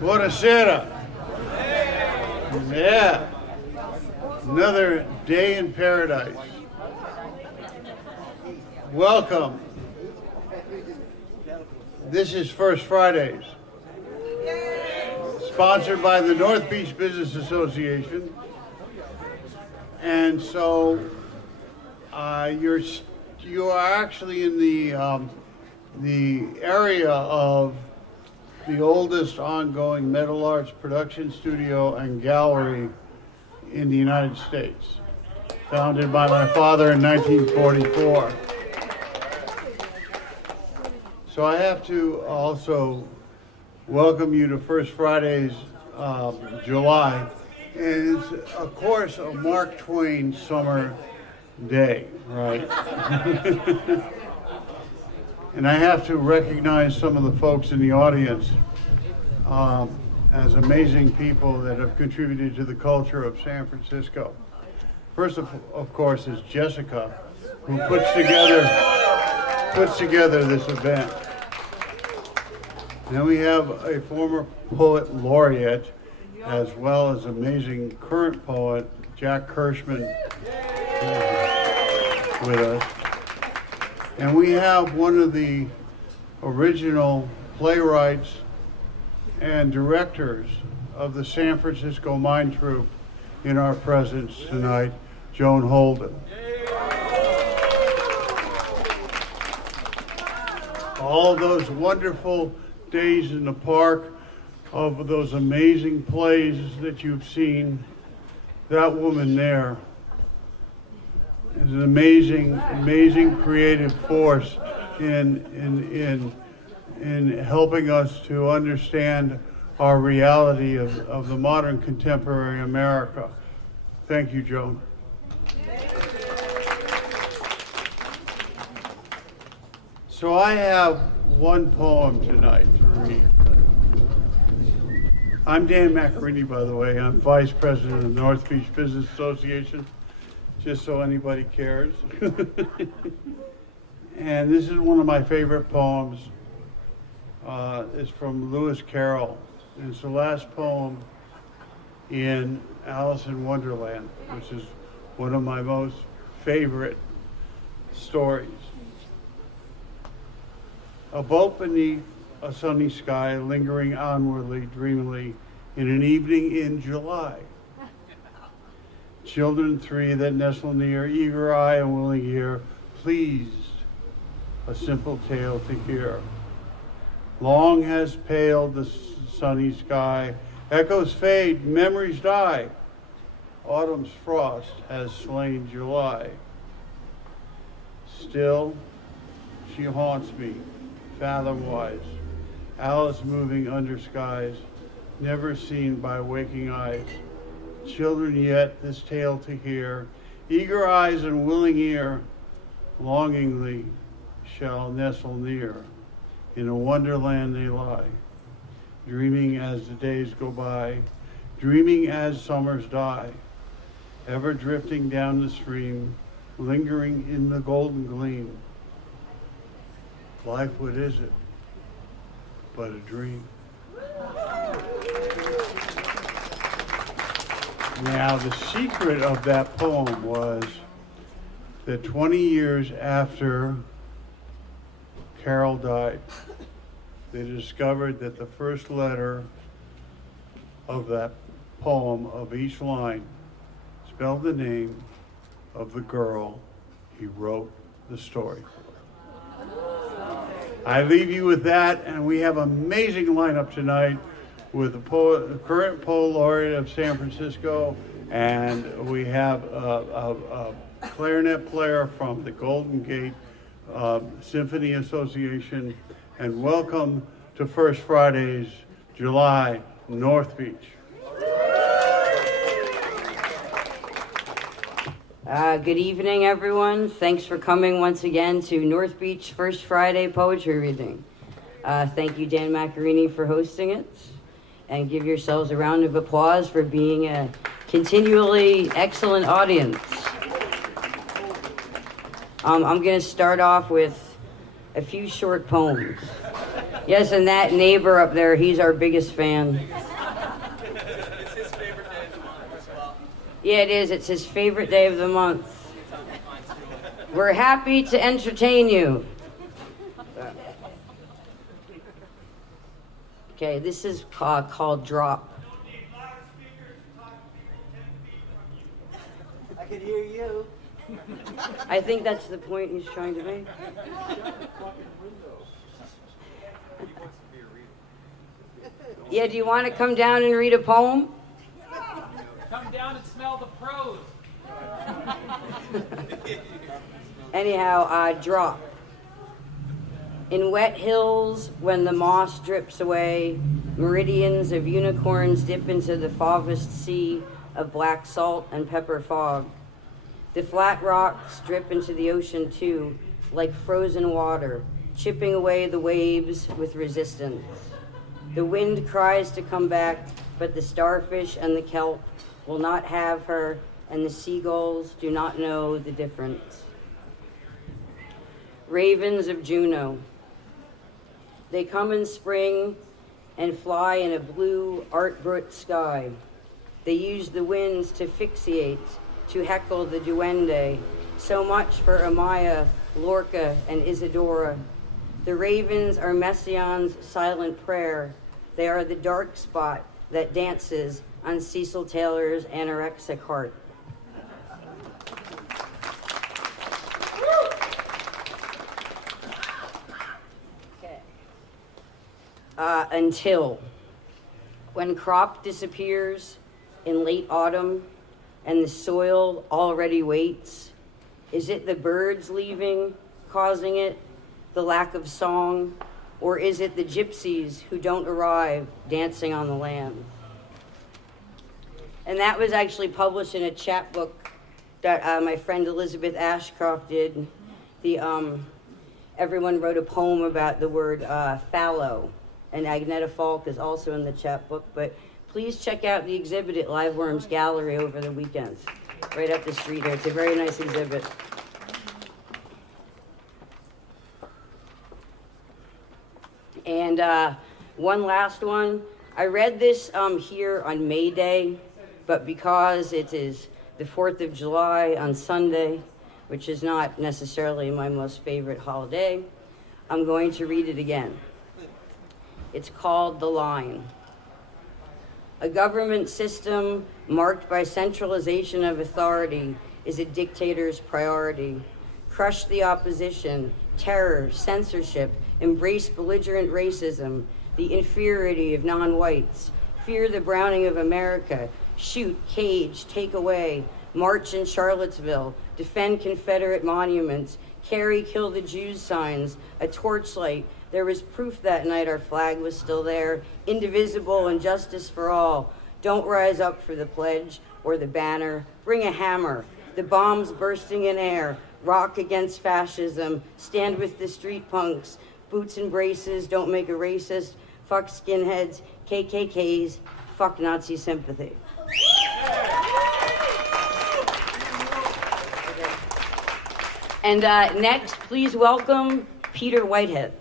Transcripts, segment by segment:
Buonasera. Yeah. Another day in paradise. Welcome. This is First Fridays, sponsored by the North Beach Business Association. And so you are actually in the area of the oldest ongoing metal arts production studio and gallery in the United States, founded by my father in 1944. So I have to also welcome you to First Fridays July. And it's, of course, a Mark Twain summer day, right? And I have to recognize some of the folks in the audience as amazing people that have contributed to the culture of San Francisco. First, of course, is Jessica, who puts together this event. Then we have a former poet laureate, as well as amazing current poet, Jack Kirschman, with us. And we have one of the original playwrights and directors of the San Francisco Mime Troupe in our presence tonight, Joan Holden. All those wonderful days in the park of those amazing plays that you've seen, that woman there is an amazing creative force in helping us to understand our reality of the modern contemporary America. Thank you, Joan. So I have one poem tonight to read. I'm Dan Macchiarini, by the way. I'm Vice President of the North Beach Business Association, just so anybody cares. And this is one of my favorite poems. It's from Lewis Carroll. And it's the last poem in Alice in Wonderland, which is one of my most favorite stories. A boat beneath a sunny sky, lingering onwardly, dreamily, in an evening in July. Children three that nestle near, eager eye and willing ear, pleased a simple tale to hear. Long has paled the sunny sky, echoes fade, memories die. Autumn's frost has slain July. Still, she haunts me, fathom-wise, Alice moving under skies, never seen by waking eyes. Children yet this tale to hear, eager eyes and willing ear, longingly shall nestle near. In a wonderland they lie, dreaming as the days go by, dreaming as summers die, ever drifting down the stream, lingering in the golden gleam. Life, what is it but a dream? Now, the secret of that poem was that 20 years after Carol died, they discovered that the first letter of that poem, of each line, spelled the name of the girl he wrote the story for. I leave you with that, and we have an amazing lineup tonight with the current poet laureate of San Francisco, and we have a clarinet player from the Golden Gate Symphony Association, and welcome to First Fridays, July, North Beach. Good evening, everyone. Thanks for coming once again to North Beach First Friday Poetry Reading. Thank you, Dan Macchiarini, for hosting it. And give yourselves a round of applause for being a continually excellent audience. I'm going to start off with a few short poems. Yes, and that neighbor up there, he's our biggest fan. It's his favorite day of the month as well. Yeah, it is. It's his favorite day of the month. We're happy to entertain you. Okay, this is called Drop. I can hear you. I think that's the point he's trying to make. Yeah, do you want to come down and read a poem? Come down and smell the pros. Anyhow, Drop. In wet hills, when the moss drips away, meridians of unicorns dip into the fauvised sea of black salt and pepper fog. The flat rocks drip into the ocean too, like frozen water, chipping away the waves with resistance. The wind cries to come back, but the starfish and the kelp will not have her, and the seagulls do not know the difference. Ravens of Juno. They come in spring and fly in a blue art-brut sky. They use the winds to fixate, to heckle the duende. So much for Amaya, Lorca, and Isadora. The ravens are Messiaen's silent prayer. They are the dark spot that dances on Cecil Taylor's anorexic heart. Until when crop disappears in late autumn and the soil already waits, is it the birds leaving causing it, the lack of song, or is it the gypsies who don't arrive dancing on the land? And that was actually published in a chapbook that my friend Elizabeth Ashcroft did. Everyone wrote a poem about the word fallow. And Agneta Falk is also in the chapbook, but please check out the exhibit at Live Worms Gallery over the weekends, right up the street here. It's a very nice exhibit. And one last one. I read this here on May Day, but because it is the 4th of July on Sunday, which is not necessarily my most favorite holiday, I'm going to read it again. It's called The Line. A government system marked by centralization of authority is a dictator's priority. Crush the opposition, terror, censorship, embrace belligerent racism, the inferiority of non-whites, fear the browning of America, shoot, cage, take away, march in Charlottesville, defend Confederate monuments, carry kill the Jews signs, a torchlight. There was proof that night our flag was still there, indivisible and justice for all. Don't rise up for the pledge or the banner. Bring a hammer. The bombs bursting in air. Rock against fascism. Stand with the street punks. Boots and braces don't make a racist. Fuck skinheads, KKKs. Fuck Nazi sympathy. And next, please welcome Peter Whitehead.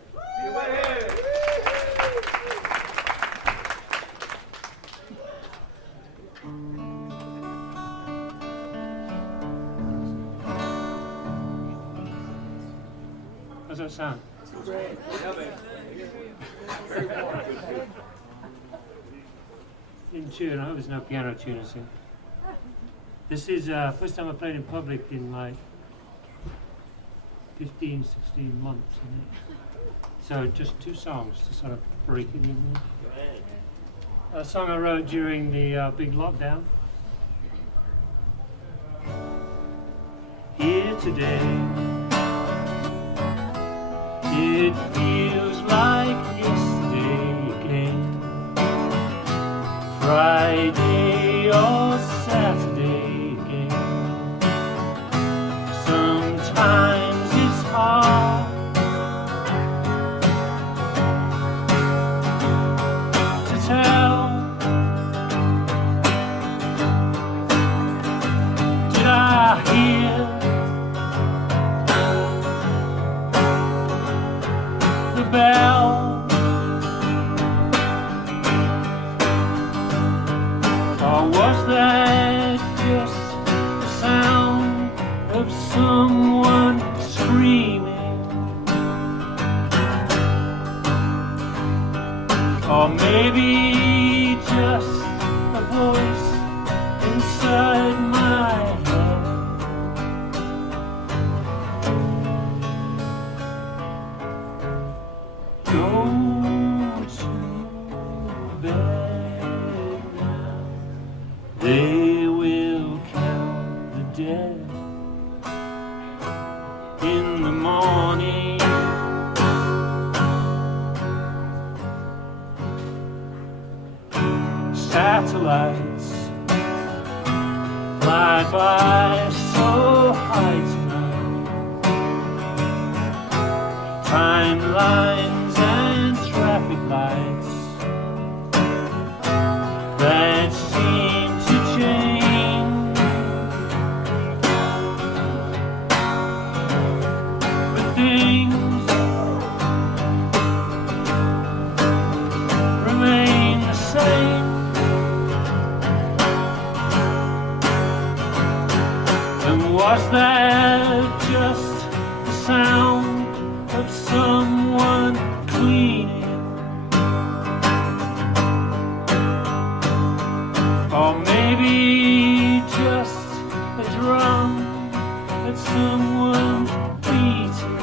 How's that sound? In tune. I hope there's no piano tuners here. This is first time I played in public in like 15, 16 months. So just 2 songs to sort of break it in. A song I wrote during the big lockdown. Here today, it feels like yesterday again. Friday or Saturday again. Sometimes it's hard to tell. Did I hear the bell maybe just a voice inside my head. Go to bed now. They will count the dead in the morning. Satellites fly by so high tonight. Timelines and traffic lights that seem to change, but things remain the same. Was that just the sound of someone cleaning? Or maybe just a drum that someone's beating?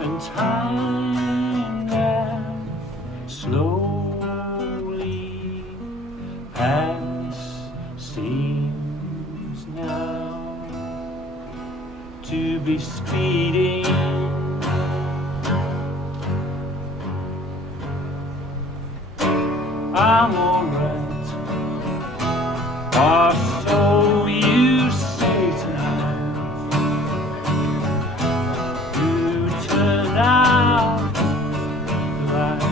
And time that slowly passes seems now to be speeding. I'm alright, or so you say tonight. You turned out the light,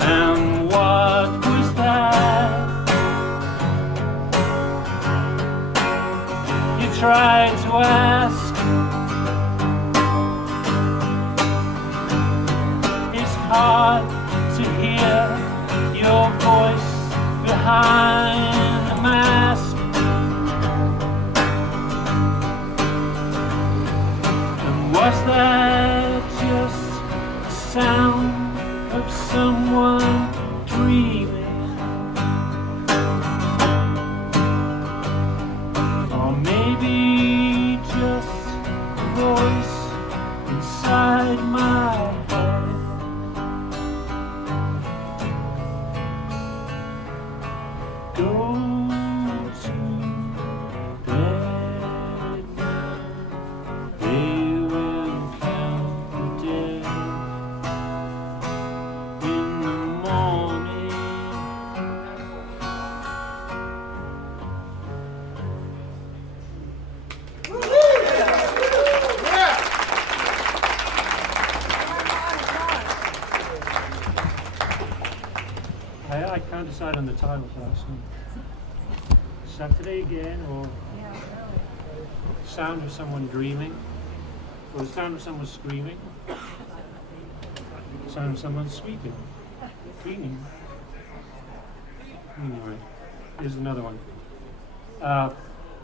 and what was that? Tried to ask. It's hard to hear your voice behind the mask. And was that just the sound of someone dreaming? Inside my head. Go to bed now. They will count the dead in the morning. I can't decide on the title for that song. Saturday Again, or Sound of Someone Dreaming, or the sound of someone screaming, sound of someone sweeping, cleaning. Anyway, here's another one.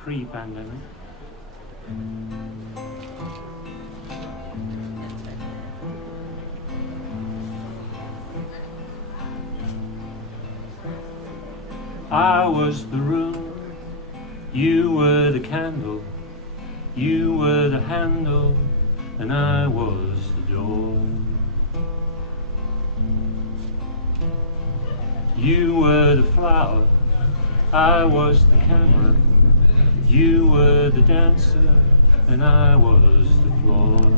Pre-pandemic. I was the room, you were the candle, you were the handle, and I was the door. You were the flower, I was the camera, you were the dancer, and I was the floor.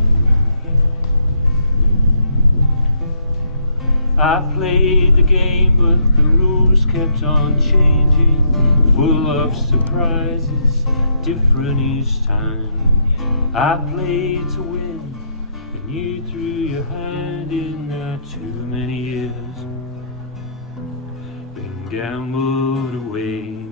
I played the game, but the rules kept on changing, full of surprises, different each time. I played to win, and you threw your hand in there too many years, been gambled away.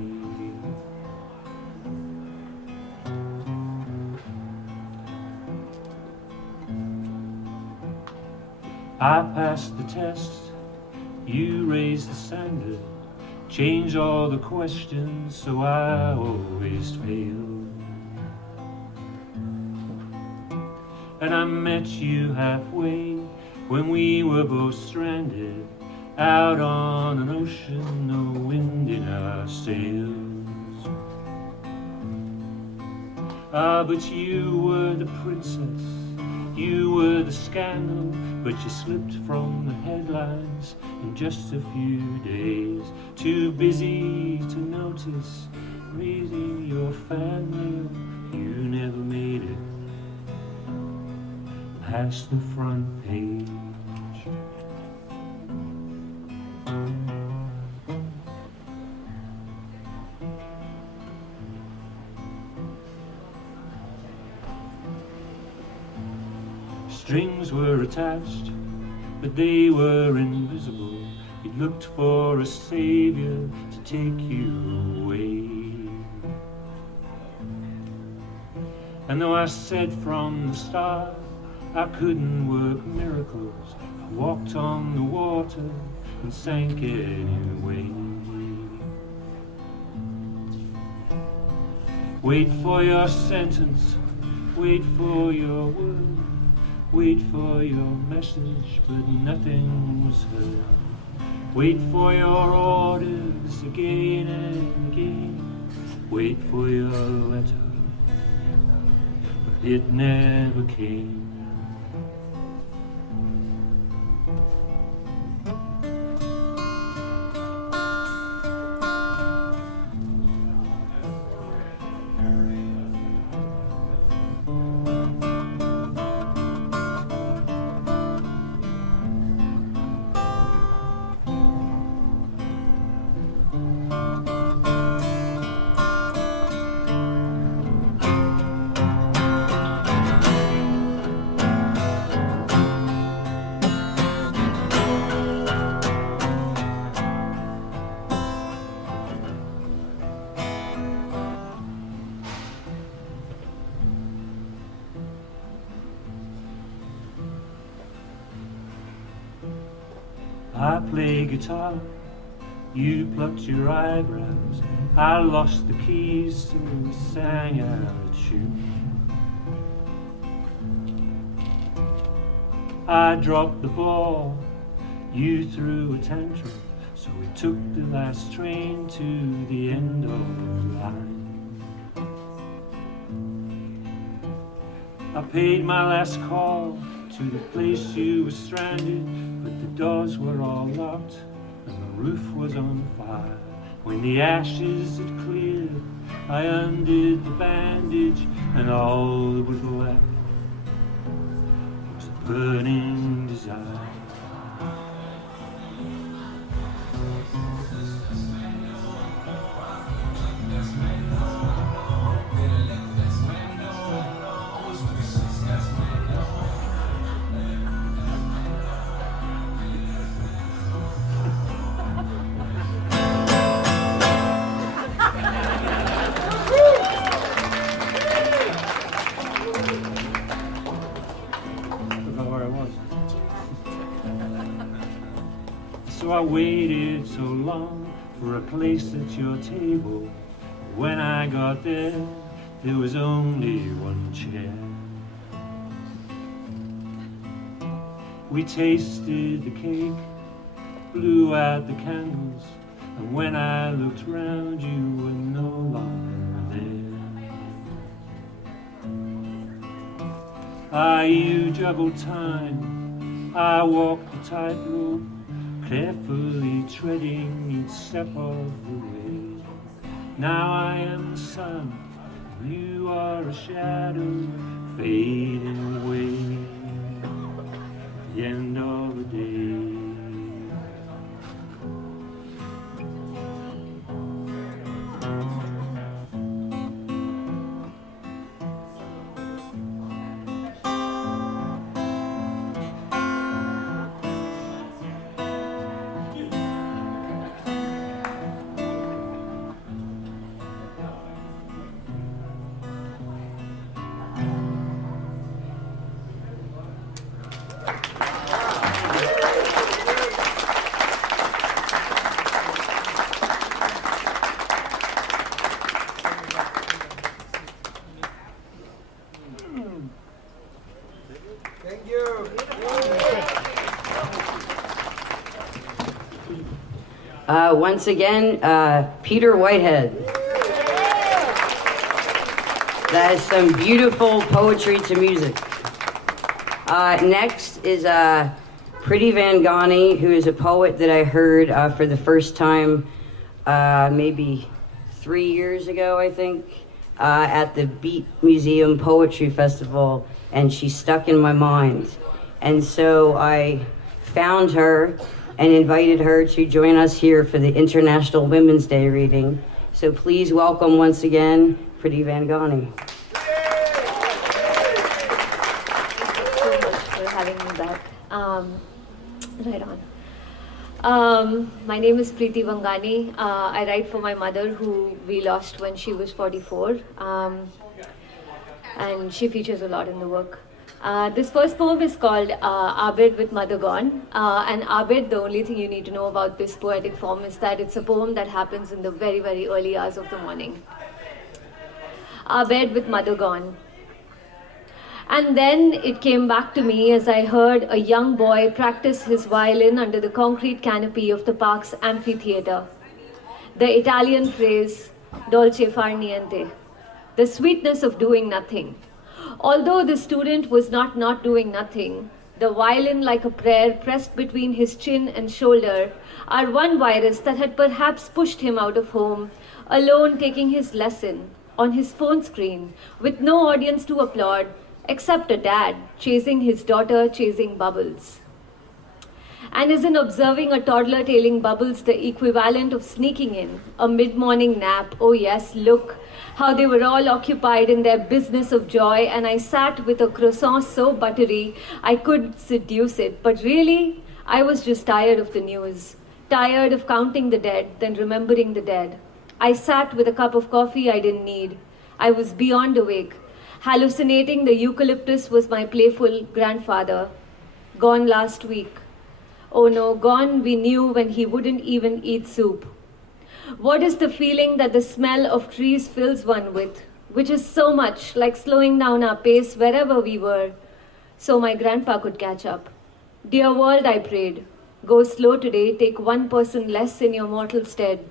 I passed the test, you raised the standard, changed all the questions, so I always failed. and I met you halfway when we were both stranded out on an ocean, no wind in our sails. Ah, but you were the princess, you were the scandal, but you slipped from the headlines in just a few days. Too busy to notice raising your family, you never made it past the front page. Strings were attached, but they were invisible. You looked for a savior to take you away. And though I said from the start I couldn't work miracles, I walked on the water and sank anyway. Wait for your sentence, wait for your word, wait for your message, but nothing was heard. Wait for your orders again and again. Wait for your letter, but it never came. I play guitar, you plucked your eyebrows. I lost the keys, so we sang out a tune. I dropped the ball, you threw a tantrum, so we took the last train to the end of the line. I paid my last call to the place you were stranded, but the doors were all locked and the roof was on fire. When the ashes had cleared, I undid the bandage, and all that was left was a burning desire. So I waited so long for a place at your table. When I got there, there was only one chair. We tasted the cake, blew out the candles, and when I looked round, you were no longer there. You juggled time, I walked the tightrope, carefully treading each step of the way. Now I am the sun, you are a shadow fading away at the end of the day. Once again, Peter Whitehead. That is some beautiful poetry to music. Next is Preeti Vangani, who is a poet that I heard for the first time maybe 3 years ago, I think, at the Beat Museum Poetry Festival, and she stuck in my mind. And so I found her and invited her to join us here for the International Women's Day reading. So please welcome once again, Preeti Vangani. Thank you so much for having me back. Right on. My name is Preeti Vangani. I write for my mother, who we lost when she was 44. And she features a lot in the work. This first poem is called Abed with Mother Gone. And Abed, the only thing you need to know about this poetic form is that it's a poem that happens in the very, very early hours of the morning. Abed with Mother Gone. And then it came back to me as I heard a young boy practice his violin under the concrete canopy of the park's amphitheater. The Italian phrase, dolce far niente, the sweetness of doing nothing. Although the student was not doing nothing, the violin like a prayer pressed between his chin and shoulder are one virus that had perhaps pushed him out of home, alone taking his lesson on his phone screen with no audience to applaud except a dad chasing his daughter chasing bubbles. And isn't observing a toddler tailing bubbles the equivalent of sneaking in a mid-morning nap? Oh yes, look how they were all occupied in their business of joy, and I sat with a croissant so buttery I could seduce it. But really, I was just tired of the news, tired of counting the dead, then remembering the dead. I sat with a cup of coffee I didn't need. I was beyond awake, hallucinating the eucalyptus was my playful grandfather, gone last week. Oh no, gone we knew when he wouldn't even eat soup. What is the feeling that the smell of trees fills one with, which is so much like slowing down our pace wherever we were, so my grandpa could catch up. Dear world, I prayed, go slow today, take one person less in your mortal stead.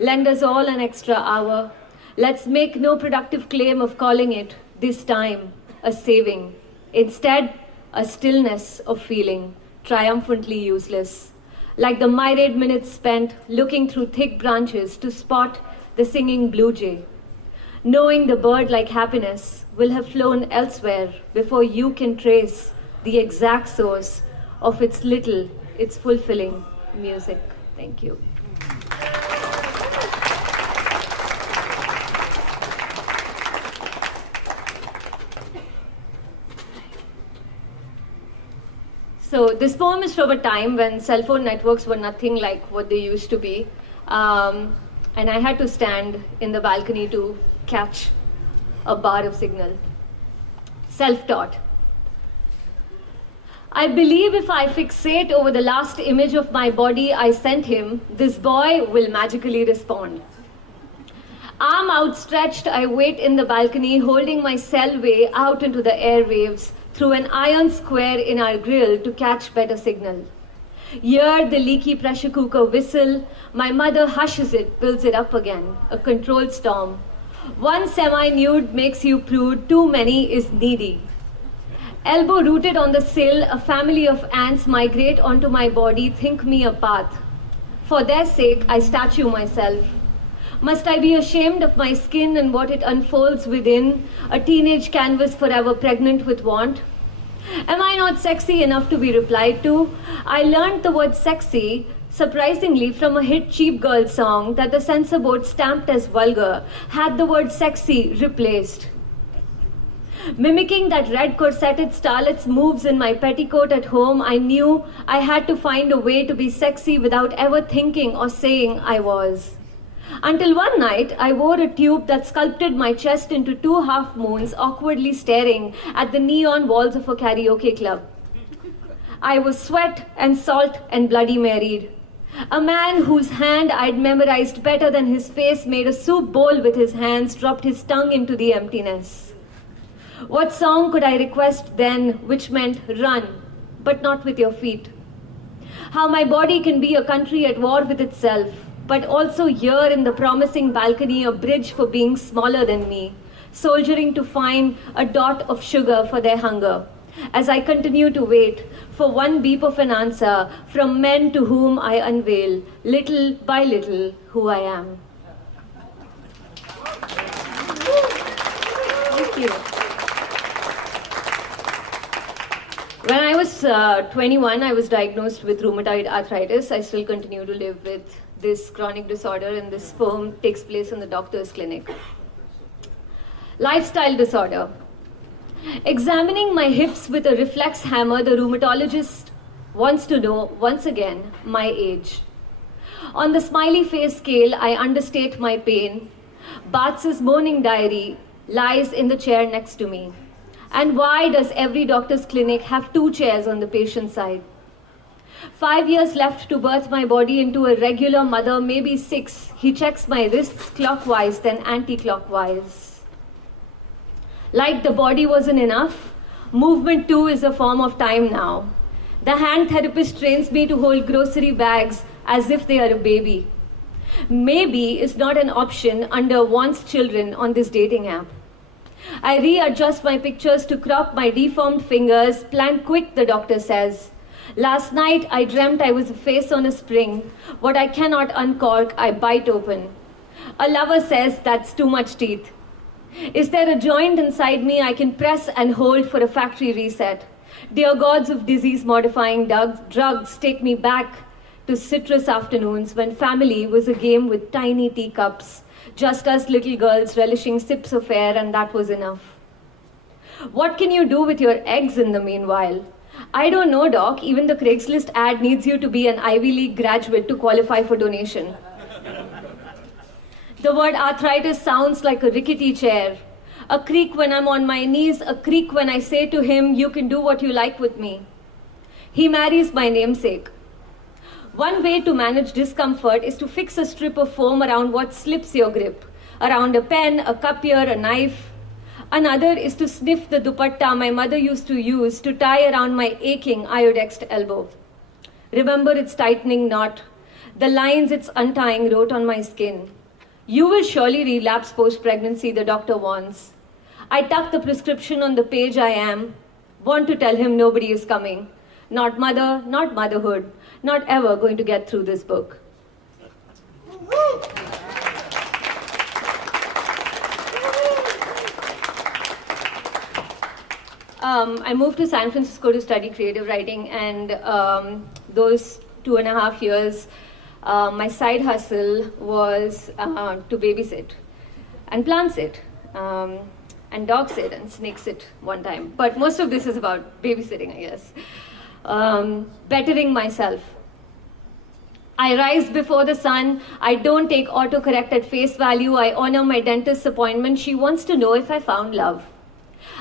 Lend us all an extra hour. Let's make no productive claim of calling it, this time, a saving. Instead, a stillness of feeling, triumphantly useless. Like the myriad minutes spent looking through thick branches to spot the singing blue jay. Knowing the bird like happiness will have flown elsewhere before you can trace the exact source of its little, its fulfilling music. Thank you. So this poem is from a time when cell phone networks were nothing like what they used to be. And I had to stand in the balcony to catch a bar of signal. Self-taught. I believe if I fixate over the last image of my body I sent him, this boy will magically respond. Arm outstretched, I wait in the balcony, holding my cell way out into the airwaves, through an iron square in our grill to catch better signal. Hear the leaky pressure cooker whistle, my mother hushes it, builds it up again, a controlled storm. One semi-nude makes you prude, too many is needy. Elbow rooted on the sill, a family of ants migrate onto my body, think me a path. For their sake, I statue myself. Must I be ashamed of my skin and what it unfolds within, a teenage canvas forever pregnant with want? Am I not sexy enough to be replied to? I learned the word sexy, surprisingly, from a hit Cheap Girl song that the censor board stamped as vulgar, had the word sexy replaced. Mimicking that red corseted starlet's moves in my petticoat at home, I knew I had to find a way to be sexy without ever thinking or saying I was. Until one night, I wore a tube that sculpted my chest into two half moons, awkwardly staring at the neon walls of a karaoke club. I was sweat and salt and Bloody Maried. A man whose hand I'd memorized better than his face made a soup bowl with his hands, dropped his tongue into the emptiness. What song could I request then which meant run, but not with your feet? How my body can be a country at war with itself, but also here in the promising balcony a bridge for being smaller than me, soldiering to find a dot of sugar for their hunger. As I continue to wait for one beep of an answer from men to whom I unveil, little by little, who I am. Thank you. When I was 21, I was diagnosed with rheumatoid arthritis. I still continue to live with this chronic disorder, and this poem takes place in the doctor's clinic. Lifestyle disorder. Examining my hips with a reflex hammer, the rheumatologist wants to know, once again, my age. On the smiley face scale, I understate my pain. Bats's morning diary lies in the chair next to me. And why does every doctor's clinic have 2 chairs on the patient side? 5 years left to birth my body into a regular mother, maybe 6. He checks my wrists clockwise, then anti-clockwise. Like the body wasn't enough, movement too is a form of time now. The hand therapist trains me to hold grocery bags as if they are a baby. Maybe is not an option under wants children on this dating app. I readjust my pictures to crop my deformed fingers. Plan quick, the doctor says. Last night I dreamt I was a face on a spring. What I cannot uncork, I bite open. A lover says that's too much teeth. Is there a joint inside me I can press and hold for a factory reset? Dear gods of disease-modifying drugs, take me back to citrus afternoons when family was a game with tiny teacups. Just us little girls relishing sips of air, and that was enough. What can you do with your eggs in the meanwhile? I don't know, doc. Even the Craigslist ad needs you to be an Ivy League graduate to qualify for donation. The word arthritis sounds like a rickety chair. A creak when I'm on my knees, a creak when I say to him, you can do what you like with me. He marries my namesake. One way to manage discomfort is to fix a strip of foam around what slips your grip, around a pen, a cupier, a knife. Another is to sniff the dupatta my mother used to use to tie around my aching iodexed elbow. Remember its tightening knot, the lines it's untying wrote on my skin. You will surely relapse post-pregnancy, the doctor warns. I tuck the prescription on the page I am, want to tell him nobody is coming. Not mother, not motherhood, not ever going to get through this book. I moved to San Francisco to study creative writing, and those 2.5 years, my side hustle was to babysit and plant sit and dog sit and snake sit one time. But most of this is about babysitting, I guess. Bettering myself. I rise before the sun. I don't take autocorrect at face value. I honor my dentist's appointment. She wants to know if I found love.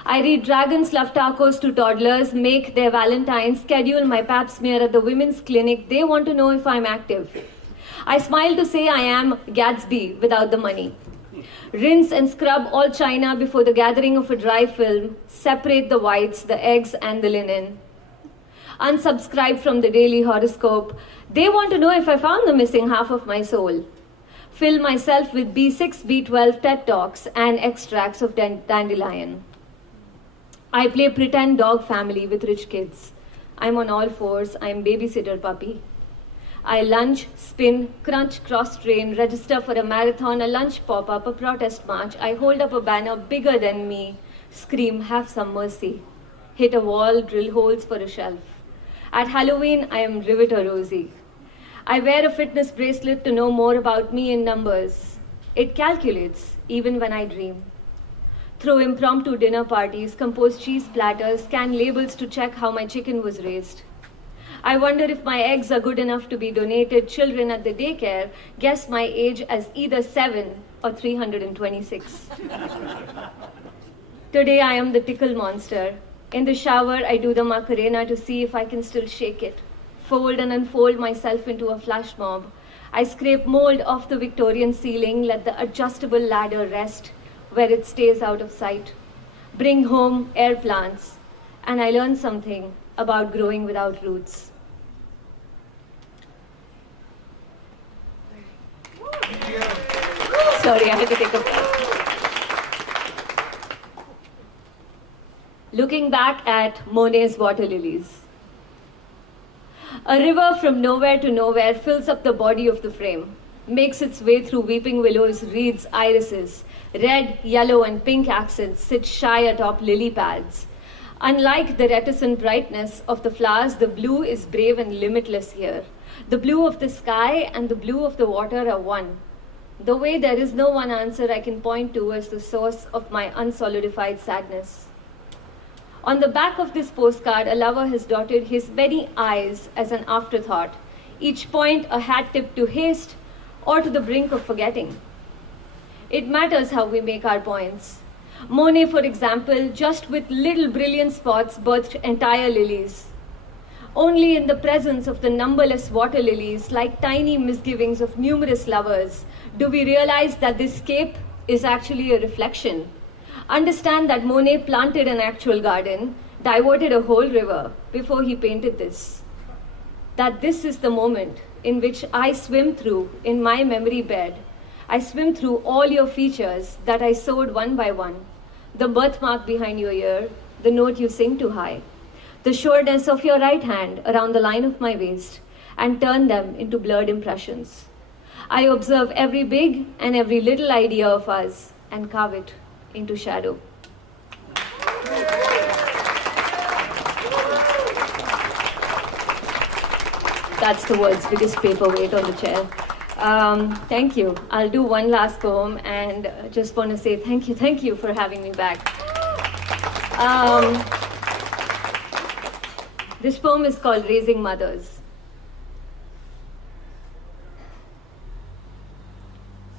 I read Dragon's Love Tacos to toddlers, make their Valentine's, schedule my pap smear at the women's clinic. They want to know if I'm active. I smile to say I am Gatsby without the money. Rinse and scrub all china before the gathering of a dry film. Separate the whites, the eggs, and the linen. Unsubscribe from the daily horoscope. They want to know if I found the missing half of my soul. Fill myself with B6, B12 TED Talks and extracts of dandelion. I play pretend dog family with rich kids. I'm on all fours. I'm babysitter puppy. I lunge, spin, crunch, cross-train, register for a marathon, a lunch pop-up, a protest march. I hold up a banner bigger than me, scream, have some mercy. Hit a wall, drill holes for a shelf. At Halloween, I am Riveter Rosie. I wear a fitness bracelet to know more about me in numbers. It calculates, even when I dream. Throw impromptu dinner parties, compose cheese platters, scan labels to check how my chicken was raised. I wonder if my eggs are good enough to be donated. Children at the daycare guess my age as either 7 or 326. Today I am the tickle monster. In the shower, I do the Macarena to see if I can still shake it. Fold and unfold myself into a flash mob. I scrape mold off the Victorian ceiling, let the adjustable ladder rest where it stays out of sight. Bring home air plants, and I learn something about growing without roots. Sorry, I had to take a breath. Looking back at Monet's water lilies. A river from nowhere to nowhere fills up the body of the frame, makes its way through weeping willows, reeds, irises. Red, yellow, and pink accents sit shy atop lily pads. Unlike the reticent brightness of the flowers, the blue is brave and limitless here. The blue of the sky and the blue of the water are one. The way there is no one answer I can point to as the source of my unsolidified sadness. On the back of this postcard, a lover has dotted his many eyes as an afterthought, each point a hat tip to haste or to the brink of forgetting. It matters how we make our points. Monet, for example, just with little brilliant spots birthed entire lilies. Only in the presence of the numberless water lilies, like tiny misgivings of numerous lovers, do we realize that this scape is actually a reflection. Understand that Monet planted an actual garden, diverted a whole river before he painted this. That this is the moment in which I swim through in my memory bed. I swim through all your features that I sowed one by one. The birthmark behind your ear, the note you sing too high, the sureness of your right hand around the line of my waist, and turn them into blurred impressions. I observe every big and every little idea of us and carve it into shadow. That's the world's biggest paperweight on the chair. Thank you. I'll do one last poem and just want to say thank you for having me back. This poem is called Raising Mothers.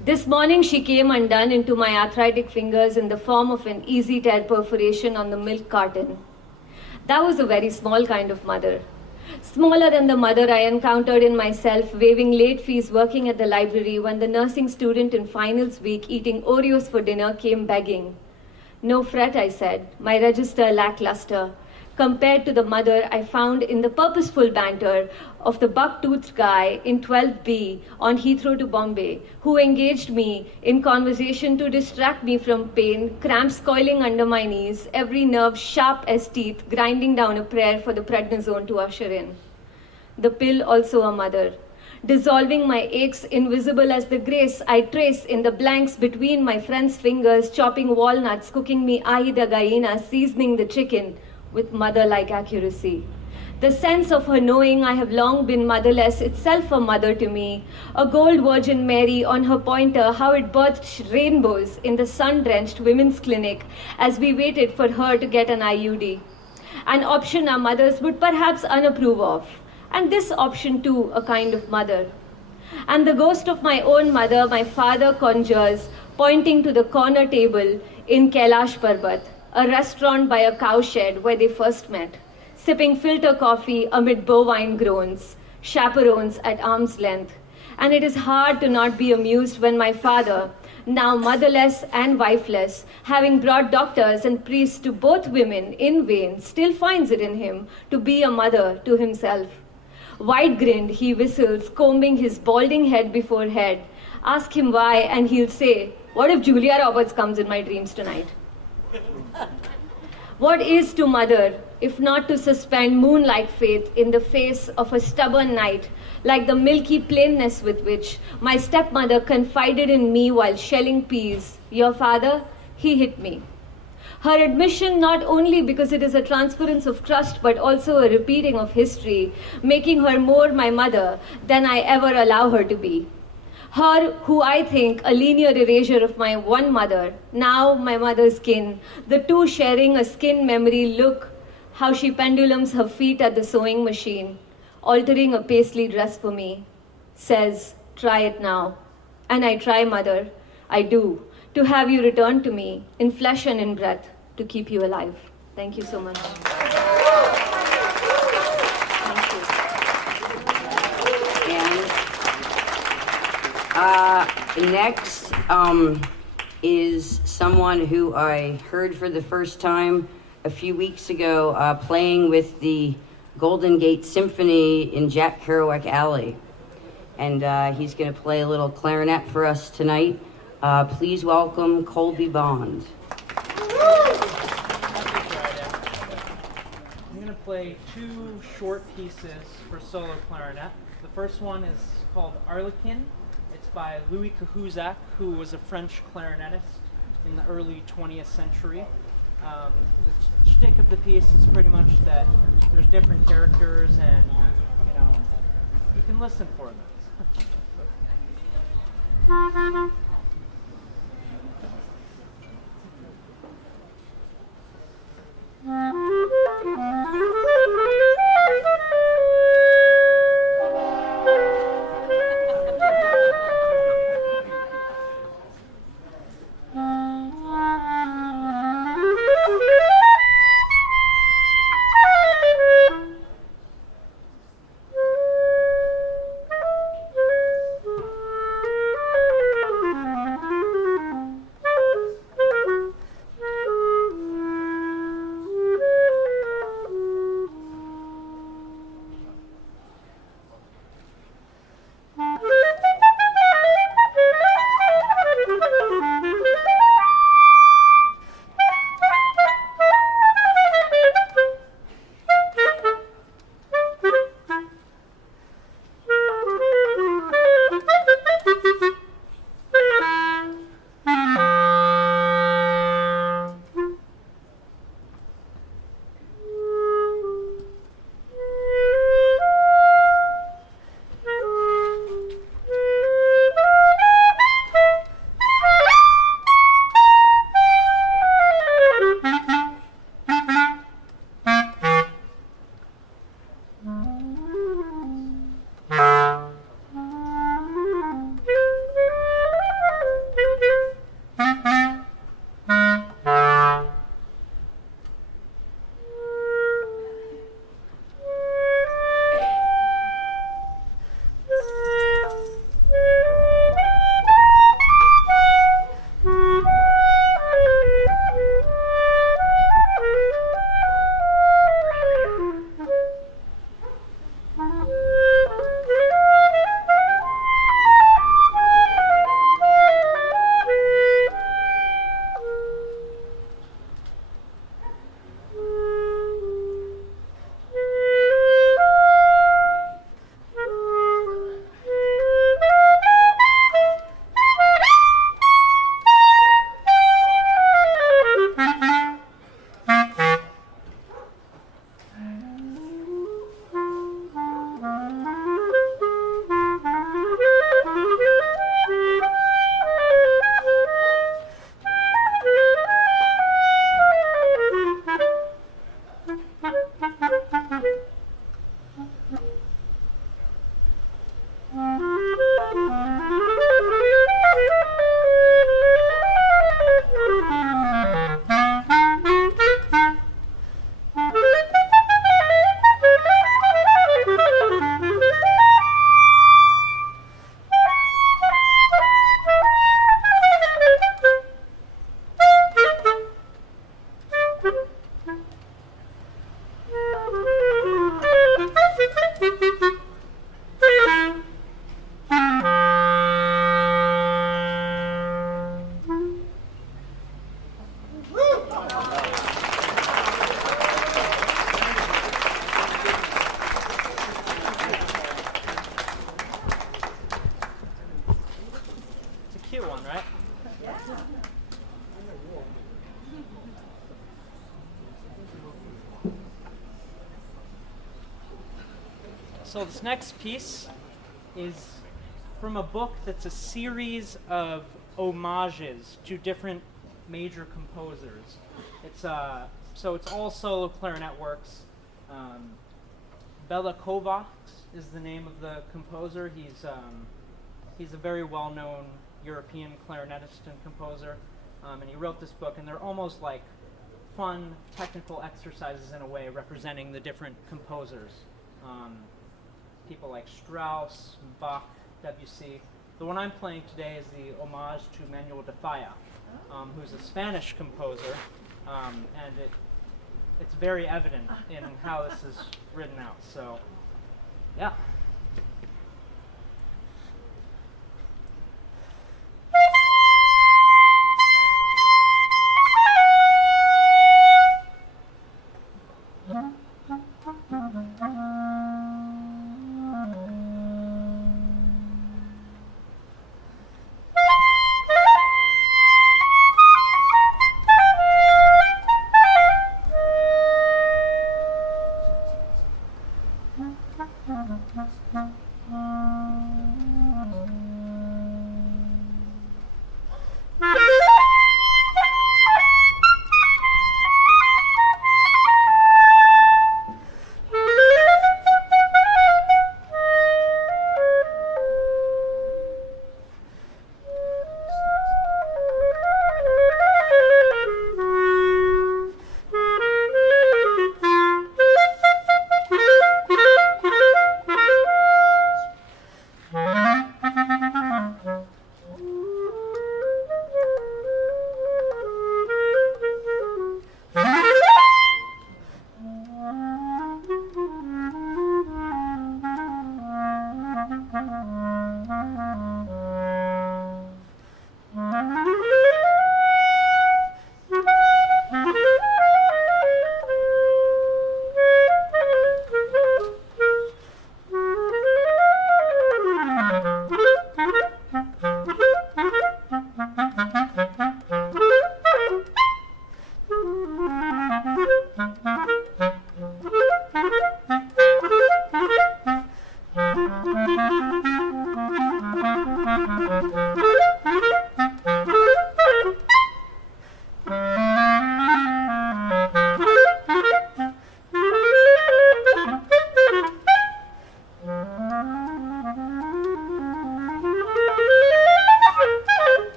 This morning she came undone into my arthritic fingers in the form of an easy tear perforation on the milk carton. That was a very small kind of mother. Smaller than the mother I encountered in myself waiving late fees working at the library when the nursing student in finals week eating Oreos for dinner came begging. No fret, I said, my register lackluster, compared to the mother I found in the purposeful banter of the buck-toothed guy in 12B on Heathrow to Bombay, who engaged me in conversation to distract me from pain, cramps coiling under my knees, every nerve sharp as teeth, grinding down a prayer for the prednisone to usher in. The pill also a mother, dissolving my aches invisible as the grace I trace in the blanks between my friend's fingers, chopping walnuts, cooking me ahi da gaina, seasoning the chicken, with mother-like accuracy. The sense of her knowing I have long been motherless, itself a mother to me. A gold Virgin Mary on her pointer, how it birthed rainbows in the sun-drenched women's clinic as we waited for her to get an IUD. An option our mothers would perhaps unapprove of. And this option too, a kind of mother. And the ghost of my own mother, my father conjures, pointing to the corner table in Kailash Parbat, a restaurant by a cowshed where they first met, sipping filter coffee amid bovine groans, chaperones at arm's length. And it is hard to not be amused when my father, now motherless and wifeless, having brought doctors and priests to both women in vain, still finds it in him to be a mother to himself. Wide-grinned, he whistles, combing his balding head before head. Ask him why, and he'll say, "What if Julia Roberts comes in my dreams tonight?" What is to mother, if not to suspend moon-like faith in the face of a stubborn night, like the milky plainness with which my stepmother confided in me while shelling peas, "Your father, he hit me." Her admission not only because it is a transference of trust, but also a repeating of history, making her more my mother than I ever allow her to be. Her who I think a linear erasure of my one mother, now my mother's kin, the two sharing a skin memory. Look how she pendulums her feet at the sewing machine, altering a paisley dress for me, says, "Try it now." And I try, mother, I do, to have you return to me in flesh and in breath, to keep you alive. Thank you so much. Next is someone who I heard for the first time a few weeks ago playing with the Golden Gate Symphony in Jack Kerouac Alley. And he's going to play a little clarinet for us tonight. Please welcome Colby Bond. I'm going to play two short pieces for solo clarinet. The first one is called Arlequin. It's by Louis Cahuzac, who was a French clarinetist in the early 20th century. The shtick of the piece is pretty much that there's different characters and, you can listen for them. So this next piece is from a book that's a series of homages to different major composers. It's so it's all solo clarinet works. Bela Kovacs is the name of the composer. He's a very well-known European clarinetist and composer, and he wrote this book. And they're almost like fun technical exercises in a way, representing the different composers. People like Strauss, Bach, Debussy. The one I'm playing today is the homage to Manuel de Falla, who's a Spanish composer, and it's very evident in how this is written out. So, yeah.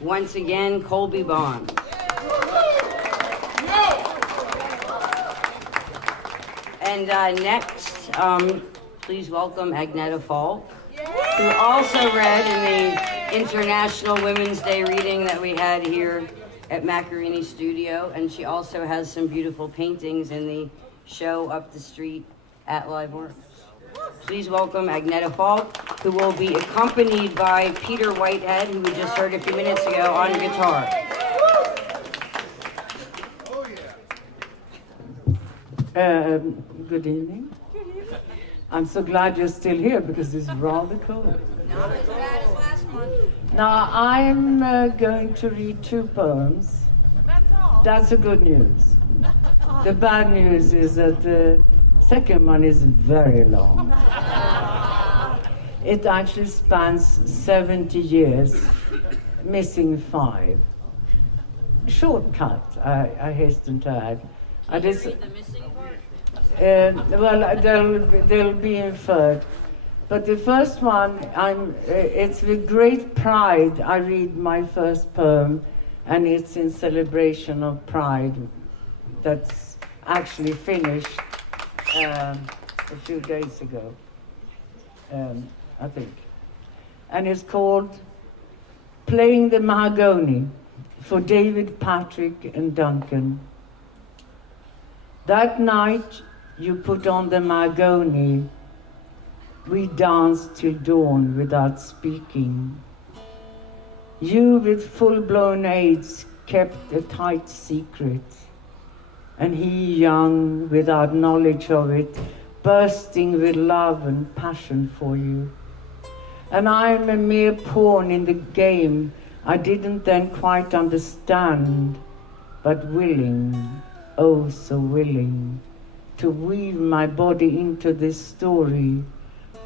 Once again, Colby Bond. And next, please welcome Agneta Falk, who also read in the International Women's Day reading that we had here at Macchiarini Studio, and she also has some beautiful paintings in the show up the street at Live Works. Please welcome Agneta Falk, who will be accompanied by Peter Whitehead, who we just heard a few minutes ago on guitar. Good evening. I'm so glad you're still here because it's rather cold. Not as bad as last month. Now, I'm going to read two poems. That's all. That's the good news. The bad news is that the second one is very long. It actually spans 70 years, missing 5. Shortcut, I hasten to add. I just, Read the missing part? well, they'll be inferred. But the first one, it's with great pride I read my first poem, and it's in celebration of Pride. That's actually finished a few days ago, I think. And it's called Playing the Mahogany for David, Patrick, and Duncan. That night you put on the mahogany. We danced till dawn without speaking. You with full-blown AIDS kept a tight secret, and he young without knowledge of it, bursting with love and passion for you. And I'm a mere pawn in the game I didn't then quite understand, but willing, oh so willing, to weave my body into this story,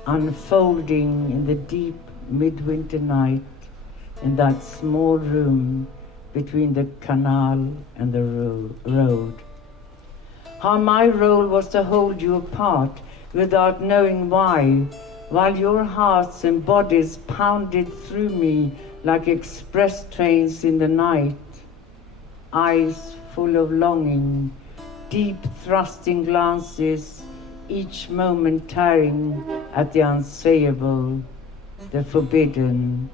unfolding in the deep midwinter night in that small room between the canal and the road. How my role was to hold you apart without knowing why, while your hearts and bodies pounded through me like express trains in the night, eyes full of longing, deep thrusting glances, each moment tearing at the unsayable, the forbidden.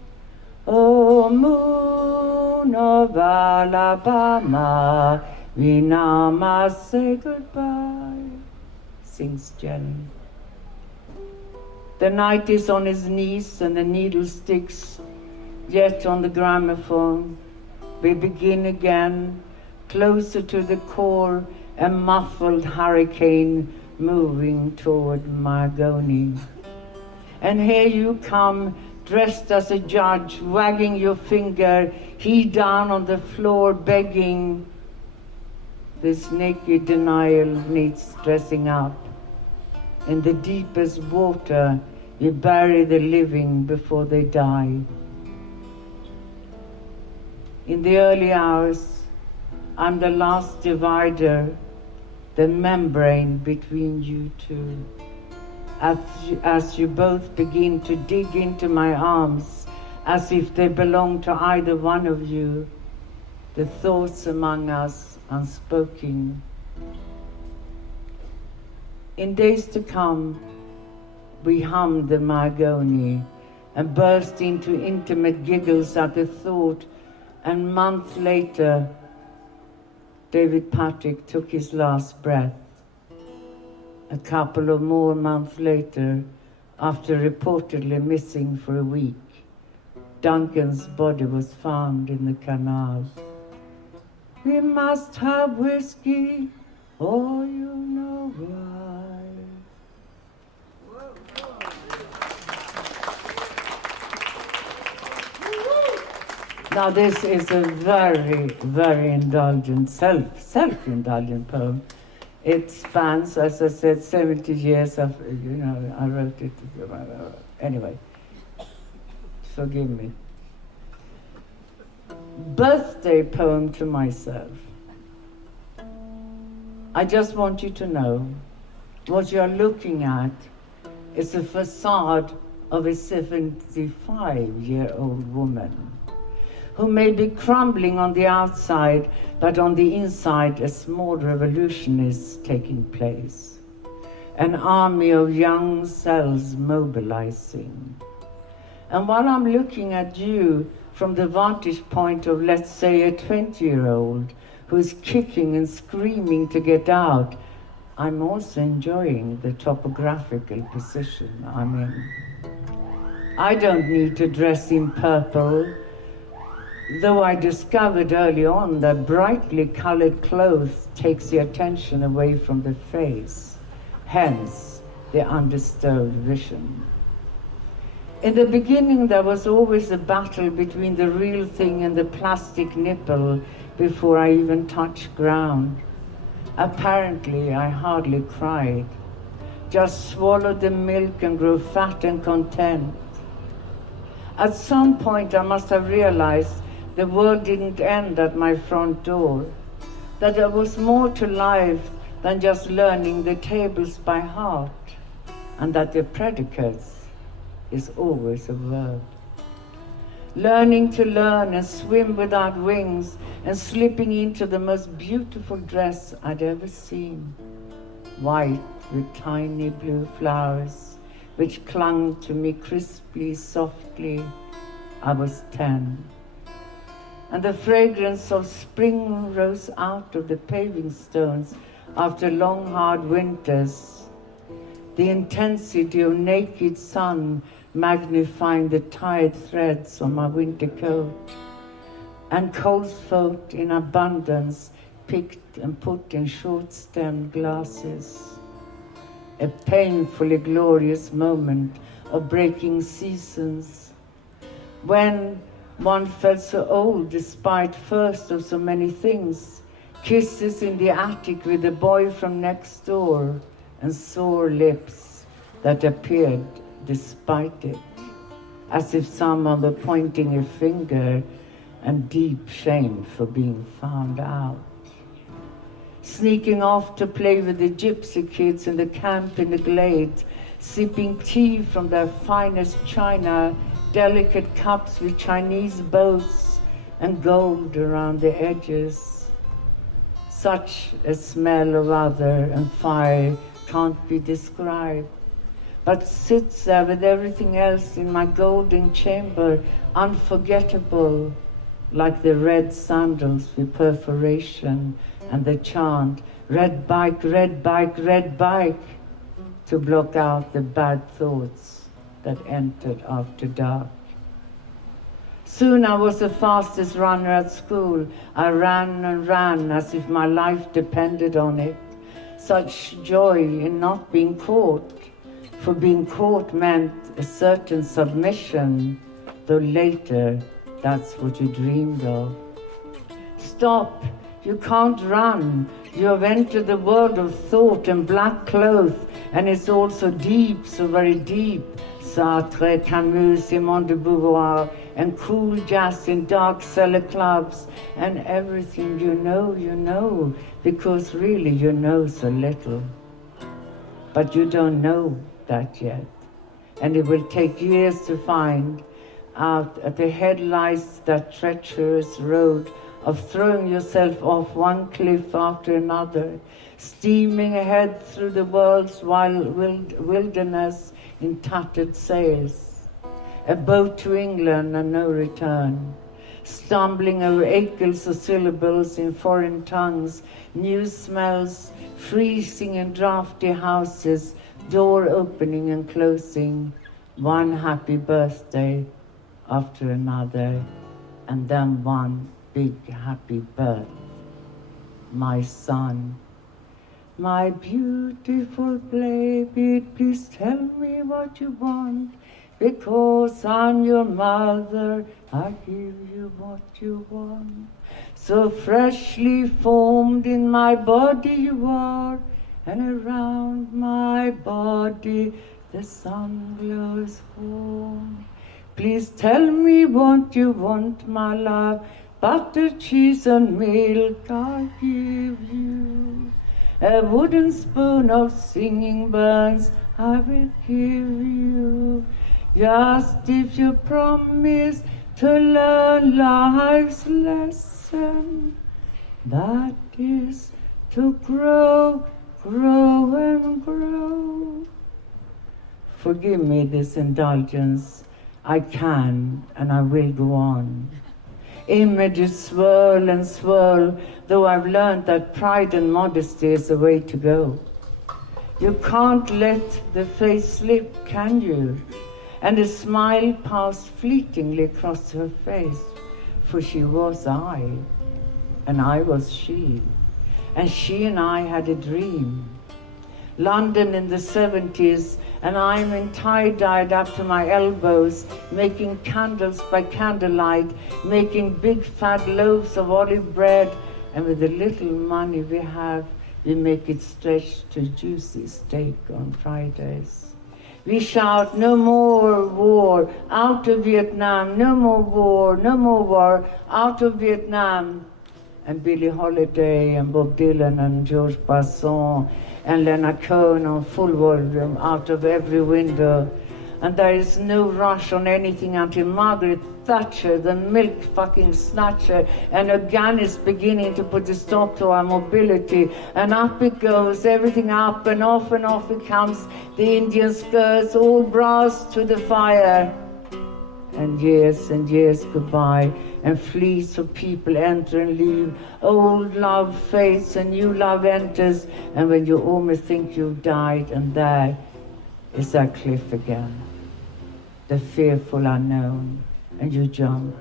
Oh, moon of Alabama, we now must say goodbye, sings Jenny. The knight is on his knees and the needle sticks yet on the gramophone. We begin again, closer to the core, a muffled hurricane moving toward mahogany. And here you come, dressed as a judge, wagging your finger, he down on the floor begging. This naked denial needs dressing up. In the deepest water, you bury the living before they die. In the early hours, I'm the last divider, the membrane between you two. As you both begin to dig into my arms, as if they belong to either one of you, the thoughts among us unspoken. In days to come, we hummed the mahogany and burst into intimate giggles at the thought, and months later, David Patrick took his last breath. A couple of more months later, after reportedly missing for a week, Duncan's body was found in the canal. We must have whiskey, oh, you know why. Now this is a very, very indulgent, self-indulgent poem. It spans, as I said, 70 years of, I wrote it, anyway, forgive me. Birthday poem to myself. I just want you to know what you're looking at is the facade of a 75-year-old woman who may be crumbling on the outside, but on the inside a small revolution is taking place. An army of young cells mobilizing. And while I'm looking at you from the vantage point of, let's say, a 20-year-old who's kicking and screaming to get out, I'm also enjoying the topographical position I'm in. I don't need to dress in purple, though I discovered early on that brightly colored clothes takes the attention away from the face, hence the undisturbed vision. In the beginning, there was always a battle between the real thing and the plastic nipple before I even touched ground. Apparently, I hardly cried, just swallowed the milk and grew fat and content. At some point, I must have realized the world didn't end at my front door, that there was more to life than just learning the tables by heart, and that the predicate is always a verb. Learning to learn and swim without wings and slipping into the most beautiful dress I'd ever seen, white with tiny blue flowers which clung to me crisply, softly. I was 10. And the fragrance of spring rose out of the paving stones after long hard winters. The intensity of naked sun magnifying the tired threads on my winter coat, and coltsfoot in abundance picked and put in short-stemmed glasses. A painfully glorious moment of breaking seasons, when one felt so old despite first of so many things, kisses in the attic with the boy from next door, and sore lips that appeared despite it, as if someone were pointing a finger, and deep shame for being found out. Sneaking off to play with the gypsy kids in the camp in the glade, sipping tea from their finest china, delicate cups with Chinese bows and gold around the edges. Such a smell of other and fire can't be described, but sits there with everything else in my golden chamber, unforgettable, like the red sandals with perforation and the chant, red bike, red bike, red bike, to block out the bad thoughts that entered after dark. Soon I was the fastest runner at school. I ran and ran as if my life depended on it. Such joy in not being caught, for being caught meant a certain submission, though later that's what you dreamed of. Stop, you can't run. You have entered the world of thought and black clothes, and it's all so deep, so very deep. Sartre, Camus, Simone de Beauvoir, and cool jazz in dark cellar clubs, and everything you know, because really you know so little. But you don't know that yet, and it will take years to find out at the head lies that treacherous road of throwing yourself off one cliff after another, steaming ahead through the world's wild wilderness in tattered sails, a boat to England and no return, stumbling over acres of syllables in foreign tongues, new smells, freezing in drafty houses, door opening and closing, one happy birthday after another, and then one big happy birth. My son, my beautiful baby, please tell me what you want, because I'm your mother, I give you what you want. So freshly formed in my body you are, and around my body the sun glows warm. Please tell me what you want, my love, butter, cheese and milk I'll give you. A wooden spoon of singing burns I will give you. Just if you promise to learn life's lesson, that is to grow, grow and grow. Forgive me this indulgence. I can and I will go on. Images swirl and swirl, though I've learned that pride and modesty is the way to go. You can't let the face slip, can you? And a smile passed fleetingly across her face, for she was I, and I was she, and she and I had a dream. London in the 70s, and I'm in tie-dyed up to my elbows, making candles by candlelight, making big fat loaves of olive bread, and with the little money we have, we make it stretch to juicy steak on Fridays. We shout, no more war, out of Vietnam, no more war, no more war, out of Vietnam. And Billie Holiday and Bob Dylan and George Basson and Leonard Cohen on full volume out of every window. And there is no rush on anything until Margaret Thatcher, the milk fucking snatcher, and again is beginning to put a stop to our mobility. And up it goes, everything up and off it comes. The Indian skirts, all brass to the fire. And years go by, and flees so people enter and leave. Old love fades and new love enters, and when you almost think you've died, and there is that cliff again, the fearful unknown, and you jump.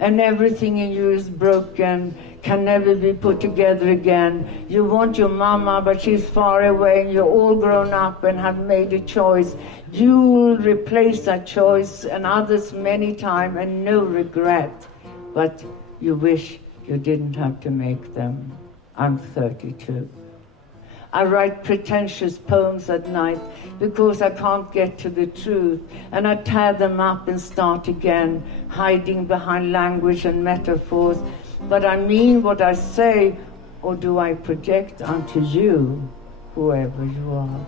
And everything in you is broken, can never be put together again. You want your mama, but she's far away, and you're all grown up and have made a choice. You'll replace that choice and others many times, and no regret. But you wish you didn't have to make them. I'm 32. I write pretentious poems at night because I can't get to the truth, and I tear them up and start again, hiding behind language and metaphors. But I mean what I say, or do I project onto you, whoever you are?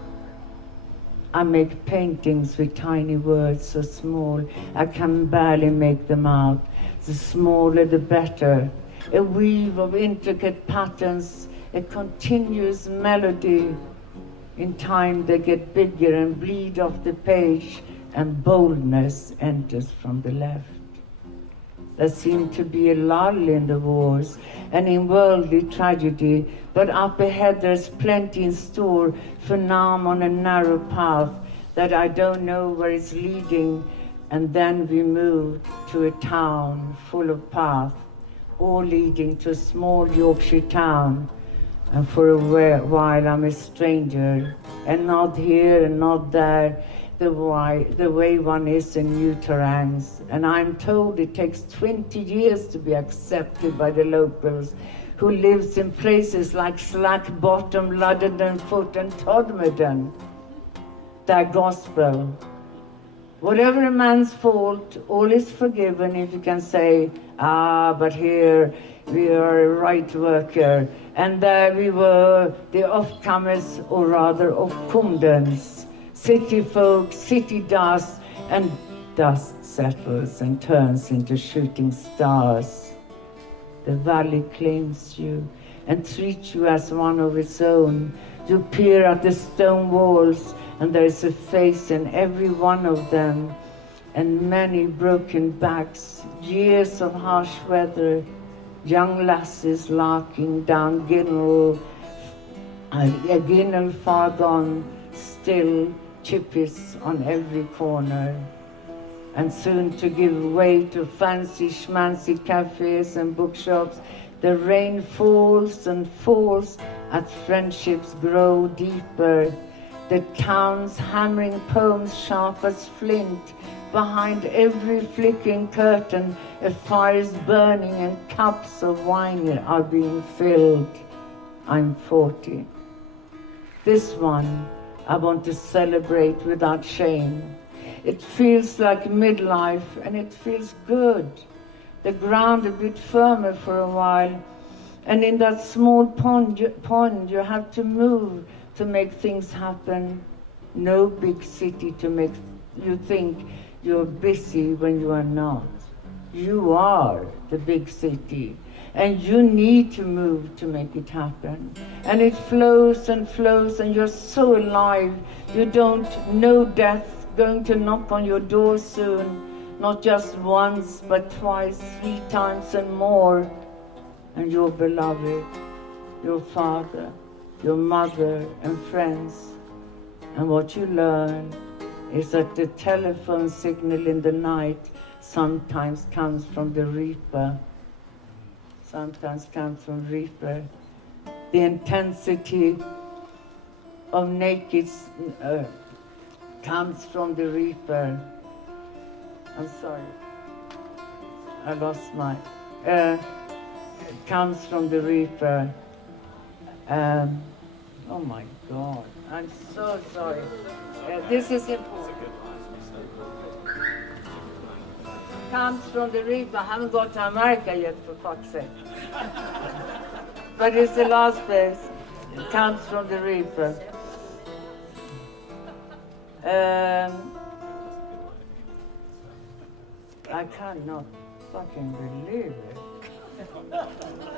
I make paintings with tiny words so small I can barely make them out. The smaller the better. A weave of intricate patterns, a continuous melody. In time they get bigger and bleed off the page, and boldness enters from the left. There seemed to be a lull in the wars and in worldly tragedy, but up ahead there's plenty in store, for now I'm on a narrow path that I don't know where it's leading. And then we moved to a town full of paths, all leading to a small Yorkshire town. And for a while I'm a stranger, and not here and not there, the way one is in new terrains. And I'm told it takes 20 years to be accepted by the locals, who lives in places like Slack Bottom, Ludden Foot and Todmorden. Their gospel. Whatever a man's fault, all is forgiven if you can say, but here we are a right worker, and there we were the off-comers, or rather off-kumdens, city folk, city dust, and dust settles and turns into shooting stars. The valley claims you and treats you as one of its own. You peer at the stone walls, and there is a face in every one of them, and many broken backs, years of harsh weather, young lasses larking down Ginnell, Ginnell far gone, still chippies on every corner, and soon to give way to fancy schmancy cafes and bookshops. The rain falls and falls as friendships grow deeper. The town's hammering poems sharp as flint. Behind every flickering curtain, a fire is burning and cups of wine are being filled. I'm 40. This one I want to celebrate without shame. It feels like midlife, and it feels good. The ground a bit firmer for a while, and in that small pond you have to move to make things happen. No big city to make you think you're busy when you are not. You are the big city, and you need to move to make it happen. And it flows and flows, and you're so alive. You don't know death going to knock on your door soon, not just once, but twice, 3 times and more. And your beloved, your father, your mother and friends. And what you learn is that the telephone signal in the night sometimes comes from the reaper. Sometimes comes from reaper. The intensity of naked comes from the reaper. I'm sorry. I lost my... comes from the reaper. Oh my God, I'm so sorry. This is important. Comes from the reaper. I haven't got to America yet, for fuck's sake. But it's the last place. It comes from the reaper. I cannot fucking believe it.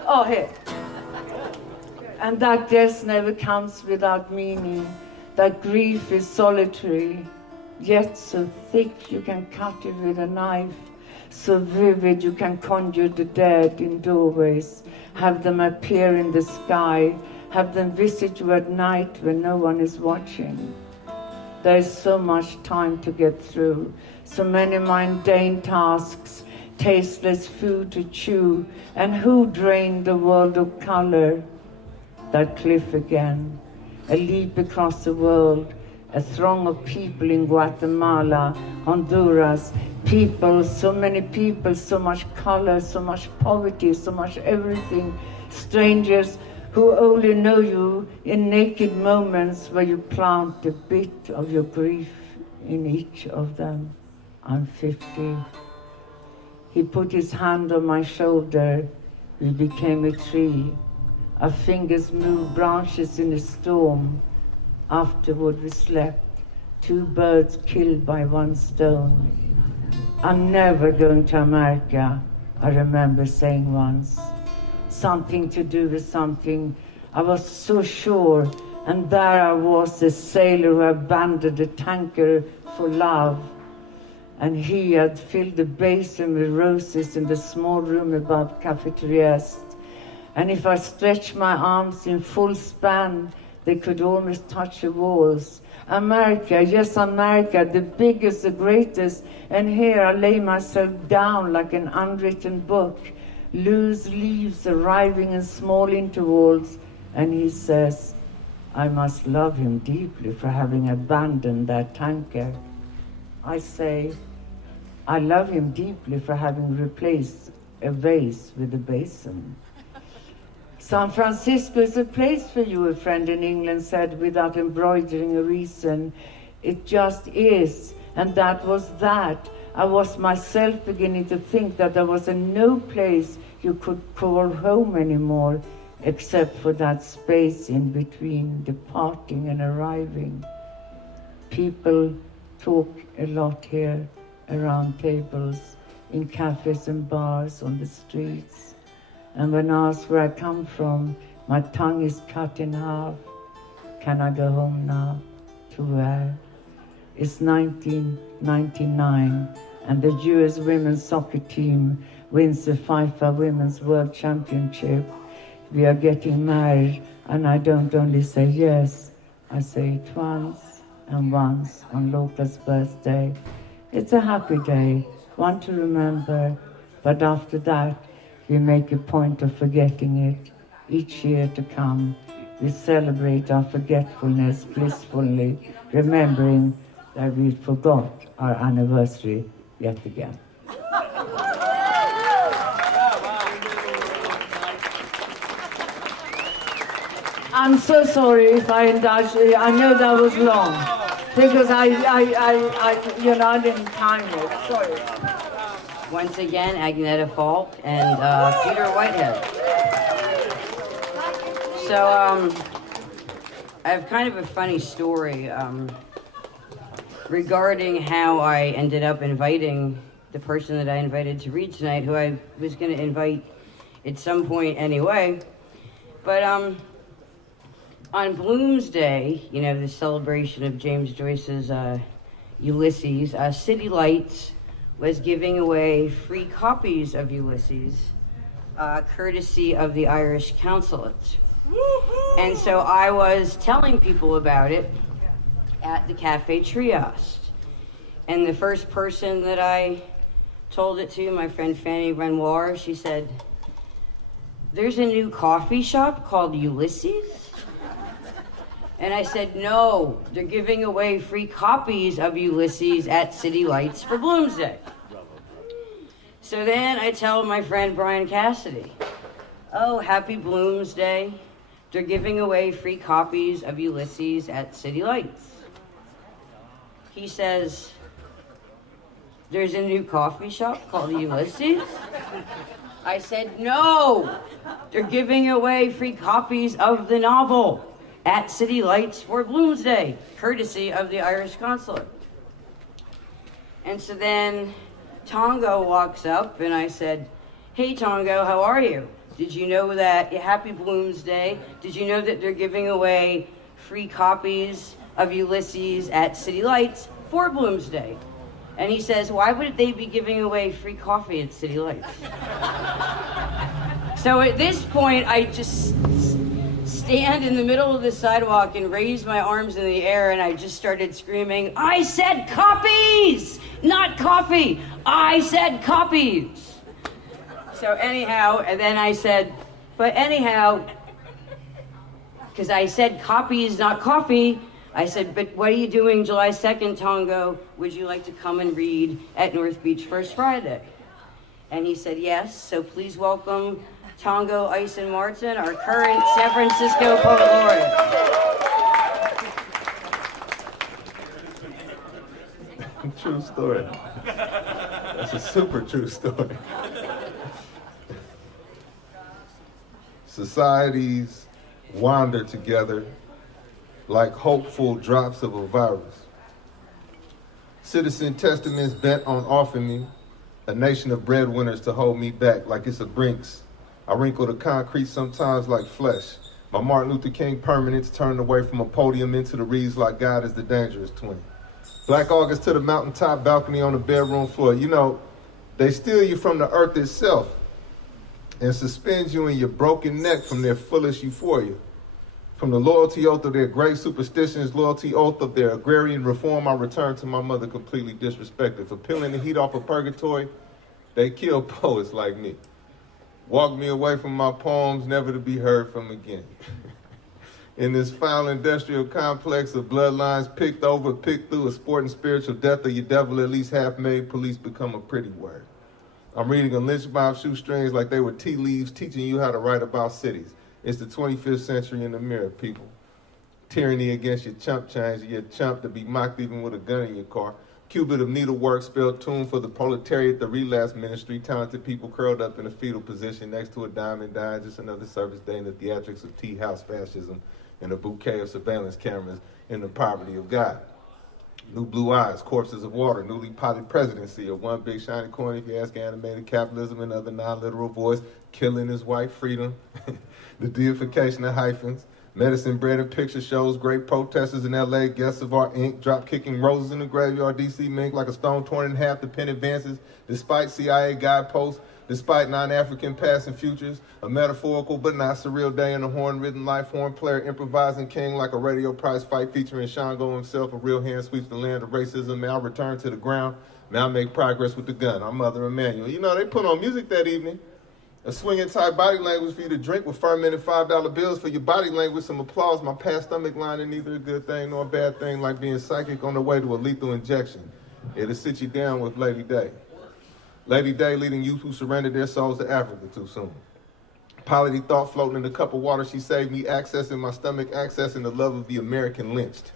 Oh, here. And that death never comes without meaning. That grief is solitary, yet so thick you can cut it with a knife. so vivid you can conjure the dead in doorways, have them appear in the sky, have them visit you at night when no one is watching. There is so much time to get through, so many mundane tasks, tasteless food to chew, and who drained the world of color? That cliff again, a leap across the world, a throng of people in Guatemala, Honduras, people, so many people, so much color, so much poverty, so much everything, strangers who only know you in naked moments where you plant a bit of your grief in each of them. I'm 50. He put his hand on my shoulder. We became a tree. Our fingers moved branches in a storm. Afterward we slept. 2 birds killed by 1 stone. I'm never going to America, I remember saying once. Something to do with something. I was so sure, and there I was, a sailor who abandoned a tanker for love. And he had filled the basin with roses in the small room above cafeterias. And if I stretched my arms in full span, they could almost touch the walls. America, yes, America, the biggest, the greatest. And here I lay myself down like an unwritten book. Loose leaves arriving in small intervals, and he says, I must love him deeply for having abandoned that tanker. I say, I love him deeply for having replaced a vase with a basin. San Francisco is a place for you, a friend in England said without embroidering a reason. It just is, and that was that. I was myself beginning to think that there was no place you could call home anymore, except for that space in between departing and arriving. People talk a lot here, around tables, in cafes and bars, on the streets. And when asked where I come from, my tongue is cut in half. Can I go home now? To where? It's 1999, and the US women's soccer team wins the FIFA Women's World Championship. We are getting married, and I don't only say yes, I say it once and once on Loca's birthday. It's a happy day, one to remember, but after that, we make a point of forgetting it. Each year to come, we celebrate our forgetfulness blissfully, remembering that we forgot our anniversary yet again. I'm so sorry if I indulged. I know that was long, because I didn't time it. Sorry. Once again, Agneta Falk and Peter Whitehead. So, I have kind of a funny story regarding how I ended up inviting the person that I invited to read tonight, who I was going to invite at some point anyway. But on Bloomsday, you know, the celebration of James Joyce's Ulysses, City Lights was giving away free copies of Ulysses, courtesy of the Irish Consulate. And so I was telling people about it at the Cafe Trieste. And the first person that I told it to, my friend Fanny Renoir, she said, "There's a new coffee shop called Ulysses?" And I said, "No, they're giving away free copies of Ulysses at City Lights for Bloomsday." So then I tell my friend Brian Cassidy, "Oh, happy Bloomsday. They're giving away free copies of Ulysses at City Lights." He says, "There's a new coffee shop called Ulysses?" I said, "No, they're giving away free copies of the novel at City Lights for Bloomsday, courtesy of the Irish Consulate." And so then Tongo walks up and I said, "Hey Tongo, how are you? Did you know that, happy Bloomsday, did you know that they're giving away free copies of Ulysses at City Lights for Bloomsday?" And he says, why would they be giving away free coffee at City Lights? So at this point, I just stand in the middle of the sidewalk and raise my arms in the air, and I just started screaming, I said copies, not coffee. I said copies. So anyhow, and then I said, but anyhow, because I said copies, not coffee, I said, but what are you doing July 2nd, Tongo? Would you like to come and read at North Beach First Friday? And he said yes, so please welcome Tongo Eisen-Martin, our current San Francisco Poet Laureate. True story. That's a super true story. Societies wander together like hopeful drops of a virus. Citizen testaments bent on offering me a nation of breadwinners to hold me back like it's a Brinks. I wrinkle the concrete sometimes like flesh. My Martin Luther King permanence turned away from a podium into the reeds like God is the dangerous twin. Black August to the mountaintop balcony on the bedroom floor. You know, they steal you from the earth itself and suspend you in your broken neck from their foolish euphoria. From the loyalty oath of their great superstitions, loyalty oath of their agrarian reform, I return to my mother completely disrespected. For peeling the heat off of purgatory, they kill poets like me. Walk me away from my poems, never to be heard from again. In this foul industrial complex of bloodlines picked over, picked through, a sport and spiritual death of your devil at least half made, police become a pretty word. I'm reading a lynch mob shoestrings like they were tea leaves, teaching you how to write about cities. It's the 25th century in the mirror, people. Tyranny against your chump change, your chump to be mocked even with a gun in your car. Cubit of needlework spelled tune for the proletariat, the relapse ministry, talented people curled up in a fetal position next to a diamond dime, just another service day in the theatrics of tea house fascism and a bouquet of surveillance cameras in the poverty of God. New blue eyes, corpses of water, newly potted presidency of one big shiny coin if you ask animated capitalism and other non-literal voice, killing is white freedom, the deification of hyphens, medicine bread and picture shows, great protesters in LA, guests of our ink, drop kicking roses in the graveyard, DC mink like a stone torn in half, the pen advances, despite CIA guideposts, despite non-African past and futures, a metaphorical but not surreal day in a horn-ridden life, horn player improvising king like a radio prize fight featuring Shango himself, a real hand sweeps the land of racism. May I return to the ground, may I make progress with the gun. I'm Mother Emmanuel. You know, they put on music that evening, a swinging type body language for you to drink with fermented $5 bills for your body language, some applause, my past stomach lining, neither a good thing nor a bad thing, like being psychic on the way to a lethal injection. It'll sit you down with Lady Day. Lady Day leading youth who surrendered their souls to Africa too soon. Polity thought floating in a cup of water, she saved me, accessing my stomach, accessing the love of the American lynched.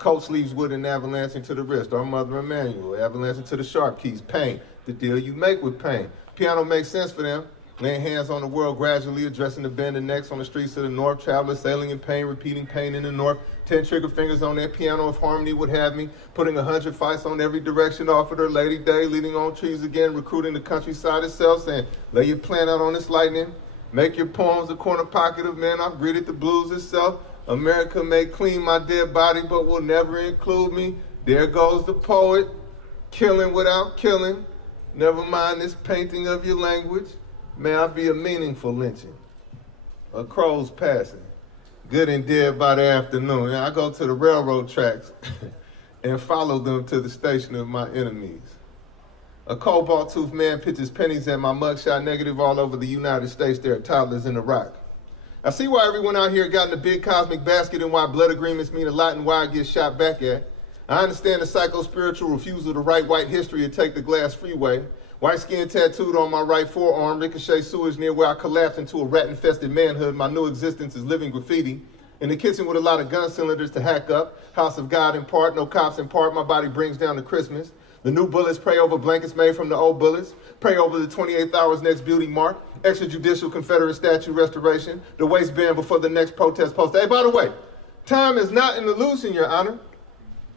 Coat sleeves wood and avalanche into the wrist, our Mother Emmanuel, avalanche into the sharp keys, pain, the deal you make with pain. Piano makes sense for them, laying hands on the world gradually, addressing the bend and necks on the streets of the north, travelers sailing in pain, repeating pain in the north, 10 trigger fingers on that piano if harmony would have me, putting 100 fights on every direction, offered her Lady Day, leading on trees again, recruiting the countryside itself, saying, lay your plan out on this lightning, make your poems a corner pocket of men, I've greeted the blues itself, America may clean my dead body, but will never include me, there goes the poet, killing without killing, never mind this painting of your language, may I be a meaningful lynching, a crow's passing, good and dead by the afternoon. And I go to the railroad tracks and follow them to the station of my enemies. A cobalt-toothed man pitches pennies at my mugshot negative all over the United States. There are toddlers in Iraq. I see why everyone out here got in a big cosmic basket and why blood agreements mean a lot and why I get shot back at. I understand the psycho-spiritual refusal to write white history and take the glass freeway. White skin tattooed on my right forearm, ricochet sewage near where I collapsed into a rat-infested manhood. My new existence is living graffiti. In the kitchen with a lot of gun cylinders to hack up. House of God in part, no cops in part. My body brings down to Christmas. The new bullets pray over blankets made from the old bullets. Pray over the 28th hour's next beauty mark. Extrajudicial Confederate statue restoration. The waistband before the next protest poster. Hey, by the way, time is not an illusion, Your Honor.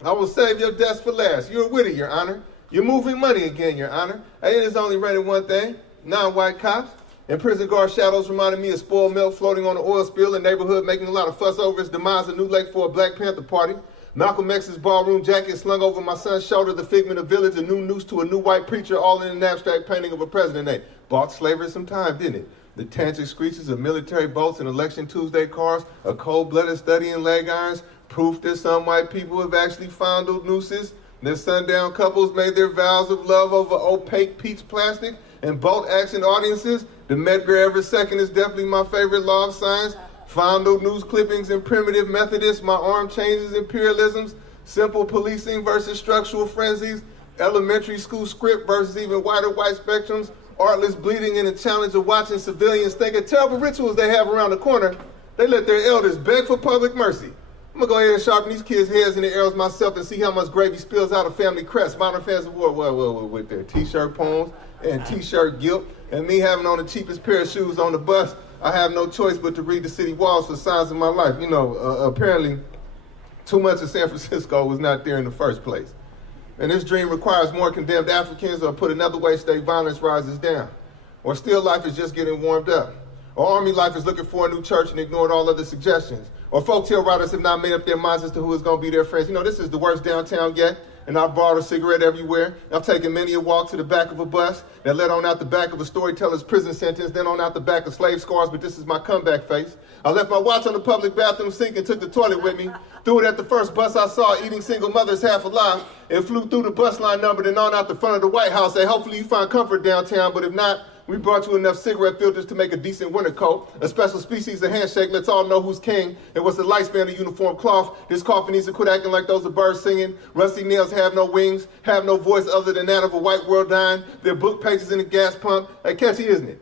I will save your deaths for last. You're witty, Your Honor. You're moving money again, Your Honor. Hey, it is only rented one thing, non-white cops. And prison guard shadows reminded me of spoiled milk floating on an oil spill, a neighborhood making a lot of fuss over its demise, a new lake for a Black Panther party. Malcolm X's ballroom jacket slung over my son's shoulder, the figment of village, a new noose to a new white preacher, all in an abstract painting of a president. They bought slavery some time, didn't it? The tangic screeches of military boats and election Tuesday cars, a cold-blooded study in leg irons, proof that some white people have actually fondled nooses. Their sundown couples made their vows of love over opaque peach plastic and boat action audiences. The Medgar Evers second is definitely my favorite law of science. Fondled news clippings and primitive Methodists, my arm changes imperialisms, simple policing versus structural frenzies, elementary school script versus even wider white spectrums, artless bleeding and the challenge of watching civilians think of terrible rituals they have around the corner. They let their elders beg for public mercy. I'm gonna go ahead and sharpen these kids' heads in the arrows myself and see how much gravy spills out of family crest. Modern fans of war, well, with their t-shirt poems and t-shirt guilt, and me having on the cheapest pair of shoes on the bus, I have no choice but to read the city walls for signs of my life. You know, apparently, too much of San Francisco was not there in the first place. And this dream requires more condemned Africans, or put another way, state violence rises down. Or still life is just getting warmed up. Or army life is looking for a new church and ignored all other suggestions. Or folktale writers have not made up their minds as to who is going to be their friends. You know, this is the worst downtown yet, and I've brought a cigarette everywhere. I've taken many a walk to the back of a bus that led on out the back of a storyteller's prison sentence, then on out the back of slave scars, but this is my comeback face. I left my watch on the public bathroom sink and took the toilet with me. Threw it at the first bus I saw, eating single mothers half alive. It flew through the bus line number, then on out the front of the White House. Hey, hopefully you find comfort downtown, but if not, we brought you enough cigarette filters to make a decent winter coat. A special species of handshake lets all know who's king. And what's the lifespan of uniform cloth? This coffin needs to quit acting like those are birds singing. Rusty nails have no wings, have no voice other than that of a white world dying. Their book pages in a gas pump. Hey, catchy, isn't it?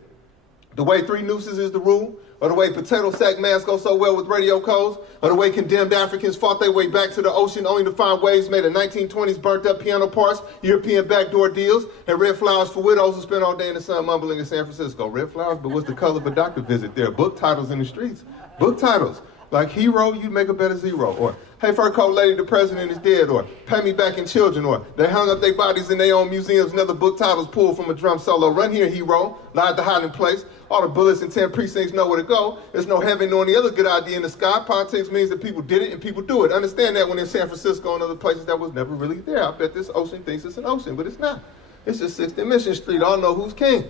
The way 3 nooses is the rule, or the way potato sack masks go so well with radio codes, or the way condemned Africans fought their way back to the ocean only to find waves made of 1920s burnt up piano parts, European backdoor deals, and red flowers for widows who spend all day in the sun mumbling in San Francisco. Red flowers, but what's the color of a doctor visit? There are book titles in the streets. Book titles. Like Hero, You'd Make a Better Zero, or Hey Fur Coat Lady, the President is Dead, or Pay Me Back in Children, or They Hung Up Their Bodies in Their Own Museums, and other book titles pulled from a drum solo. Run here, hero, lie at the hiding place. All the bullets in 10 precincts know where to go. There's no heaven nor any other good idea in the sky. Politics means that people did it and people do it. Understand that when in San Francisco and other places that was never really there. I bet this ocean thinks it's an ocean, but it's not. It's just 6th and Mission Street. All know who's king.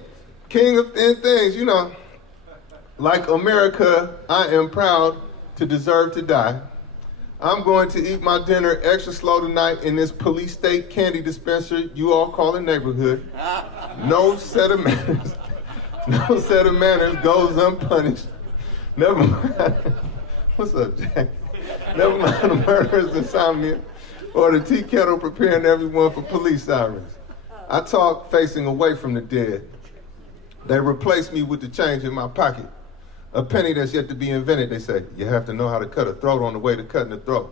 King of thin things, you know. Like America, I am proud to deserve to die. I'm going to eat my dinner extra slow tonight in this police state candy dispenser you all call a neighborhood. No set of manners. No set of manners goes unpunished. Never mind. What's up, Jack? Never mind the murderer's insomnia or the tea kettle preparing everyone for police sirens. I talk facing away from the dead. They replace me with the change in my pocket. A penny that's yet to be invented, they say. You have to know how to cut a throat on the way to cutting a throat.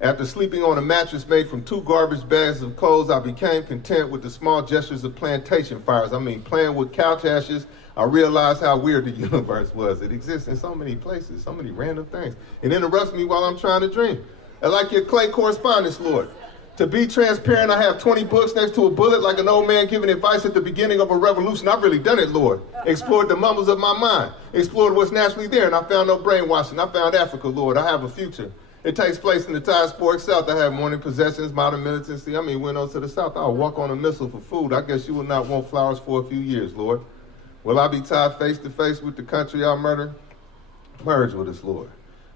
After sleeping on a mattress made from 2 garbage bags of clothes, I became content with the small gestures of plantation fires. I mean, playing with couch ashes, I realized how weird the universe was. It exists in so many places, so many random things. It interrupts me while I'm trying to dream. I like your clay correspondence, Lord. To be transparent, I have 20 books next to a bullet like an old man giving advice at the beginning of a revolution. I've really done it, Lord. Explored the mumbles of my mind. Explored what's naturally there, and I found no brainwashing. I found Africa, Lord. I have a future. It takes place in the Tide Sports South. I have morning possessions, modern militancy. I mean, windows to the south. I'll walk on a missile for food. I guess you will not want flowers for a few years, Lord. Will I be tied face to face with the country I murder? Merge with us, Lord.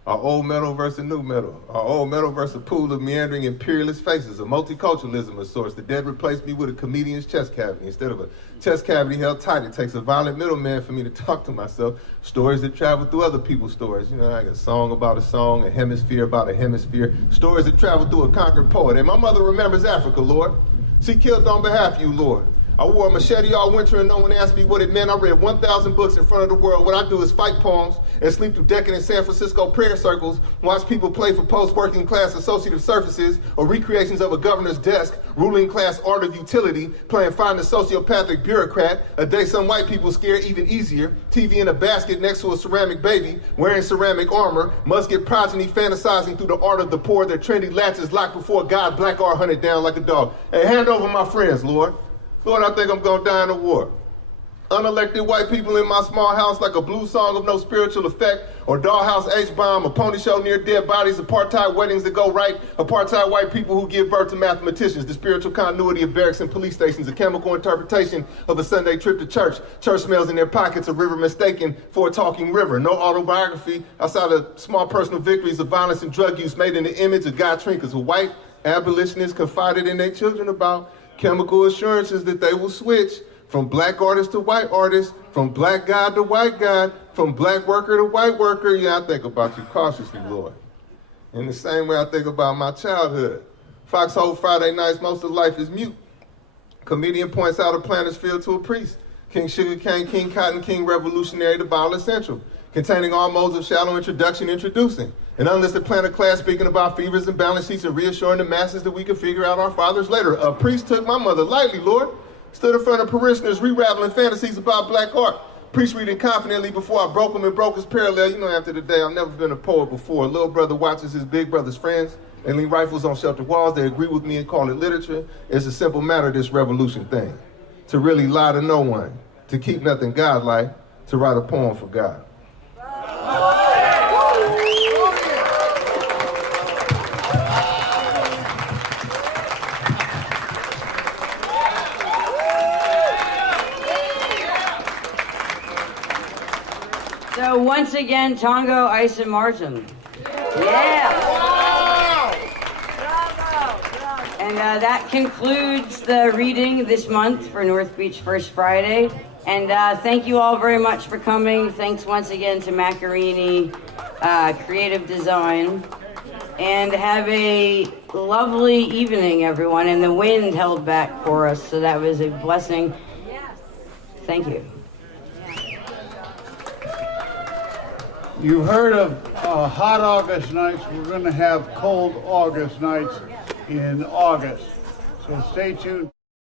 Our old metal versus new metal. Our old metal versus a pool of meandering imperialist faces. A multiculturalism of sorts. The dead replaced me with a comedian's chest cavity. Instead of a chest cavity held tight, it takes a violent middleman for me to talk to myself. Stories that travel through other people's stories. You know, like a song about a song, a hemisphere about a hemisphere. Stories that travel through a conquered poet. And my mother remembers Africa, Lord. She killed on behalf of you, Lord. I wore a machete all winter and no one asked me what it meant. I read 1,000 books in front of the world. What I do is fight poems and sleep through decadent San Francisco prayer circles, watch people play for post-working class associative services or recreations of a governor's desk, ruling class art of utility, playing find a sociopathic bureaucrat, a day some white people scare even easier, TV in a basket next to a ceramic baby, wearing ceramic armor, musket progeny fantasizing through the art of the poor, their trendy latches locked before God, black R hunted down like a dog. Hey, hand over my friends, Lord. Lord, I think I'm gonna die in a war. Unelected white people in my small house like a blues song of no spiritual effect, or dollhouse H-bomb, a pony show near dead bodies, apartheid weddings that go right, apartheid white people who give birth to mathematicians, the spiritual continuity of barracks and police stations, a chemical interpretation of a Sunday trip to church smells in their pockets, a river mistaken for a talking river, no autobiography outside of small personal victories of violence and drug use made in the image of God trinkers, a white abolitionists confided in their children about chemical assurances that they will switch from black artist to white artist, from black God to white God, from black worker to white worker. Yeah, I think about you cautiously, Lord. In the same way I think about my childhood. Foxhole Friday nights, most of life is mute. Comedian points out a planter's field to a priest. King Sugarcane, King Cotton, King Revolutionary, the Bible Essential. Containing all modes of shallow introduction, introducing. An unlisted planter class speaking about fevers and balance sheets and reassuring the masses that we can figure out our fathers later. A priest took my mother lightly, Lord. Stood in front of parishioners, re-raveling fantasies about black art. Priest reading confidently before I broke him and broke his parallel. You know, after the day, I've never been a poet before. A little brother watches his big brother's friends. They lean rifles on shelter walls. They agree with me and call it literature. It's a simple matter, this revolution thing. To really lie to no one. To keep nothing godlike. To write a poem for God. So once again, Tongo Eisen-Martin. Yeah. And that concludes the reading this month for North Beach First Friday. And thank you all very much for coming. Thanks once again to Macchiarini Creative Design. And have a lovely evening, everyone. And the wind held back for us, so that was a blessing. Thank you. You heard of hot August nights. We're going to have cold August nights in August. So stay tuned.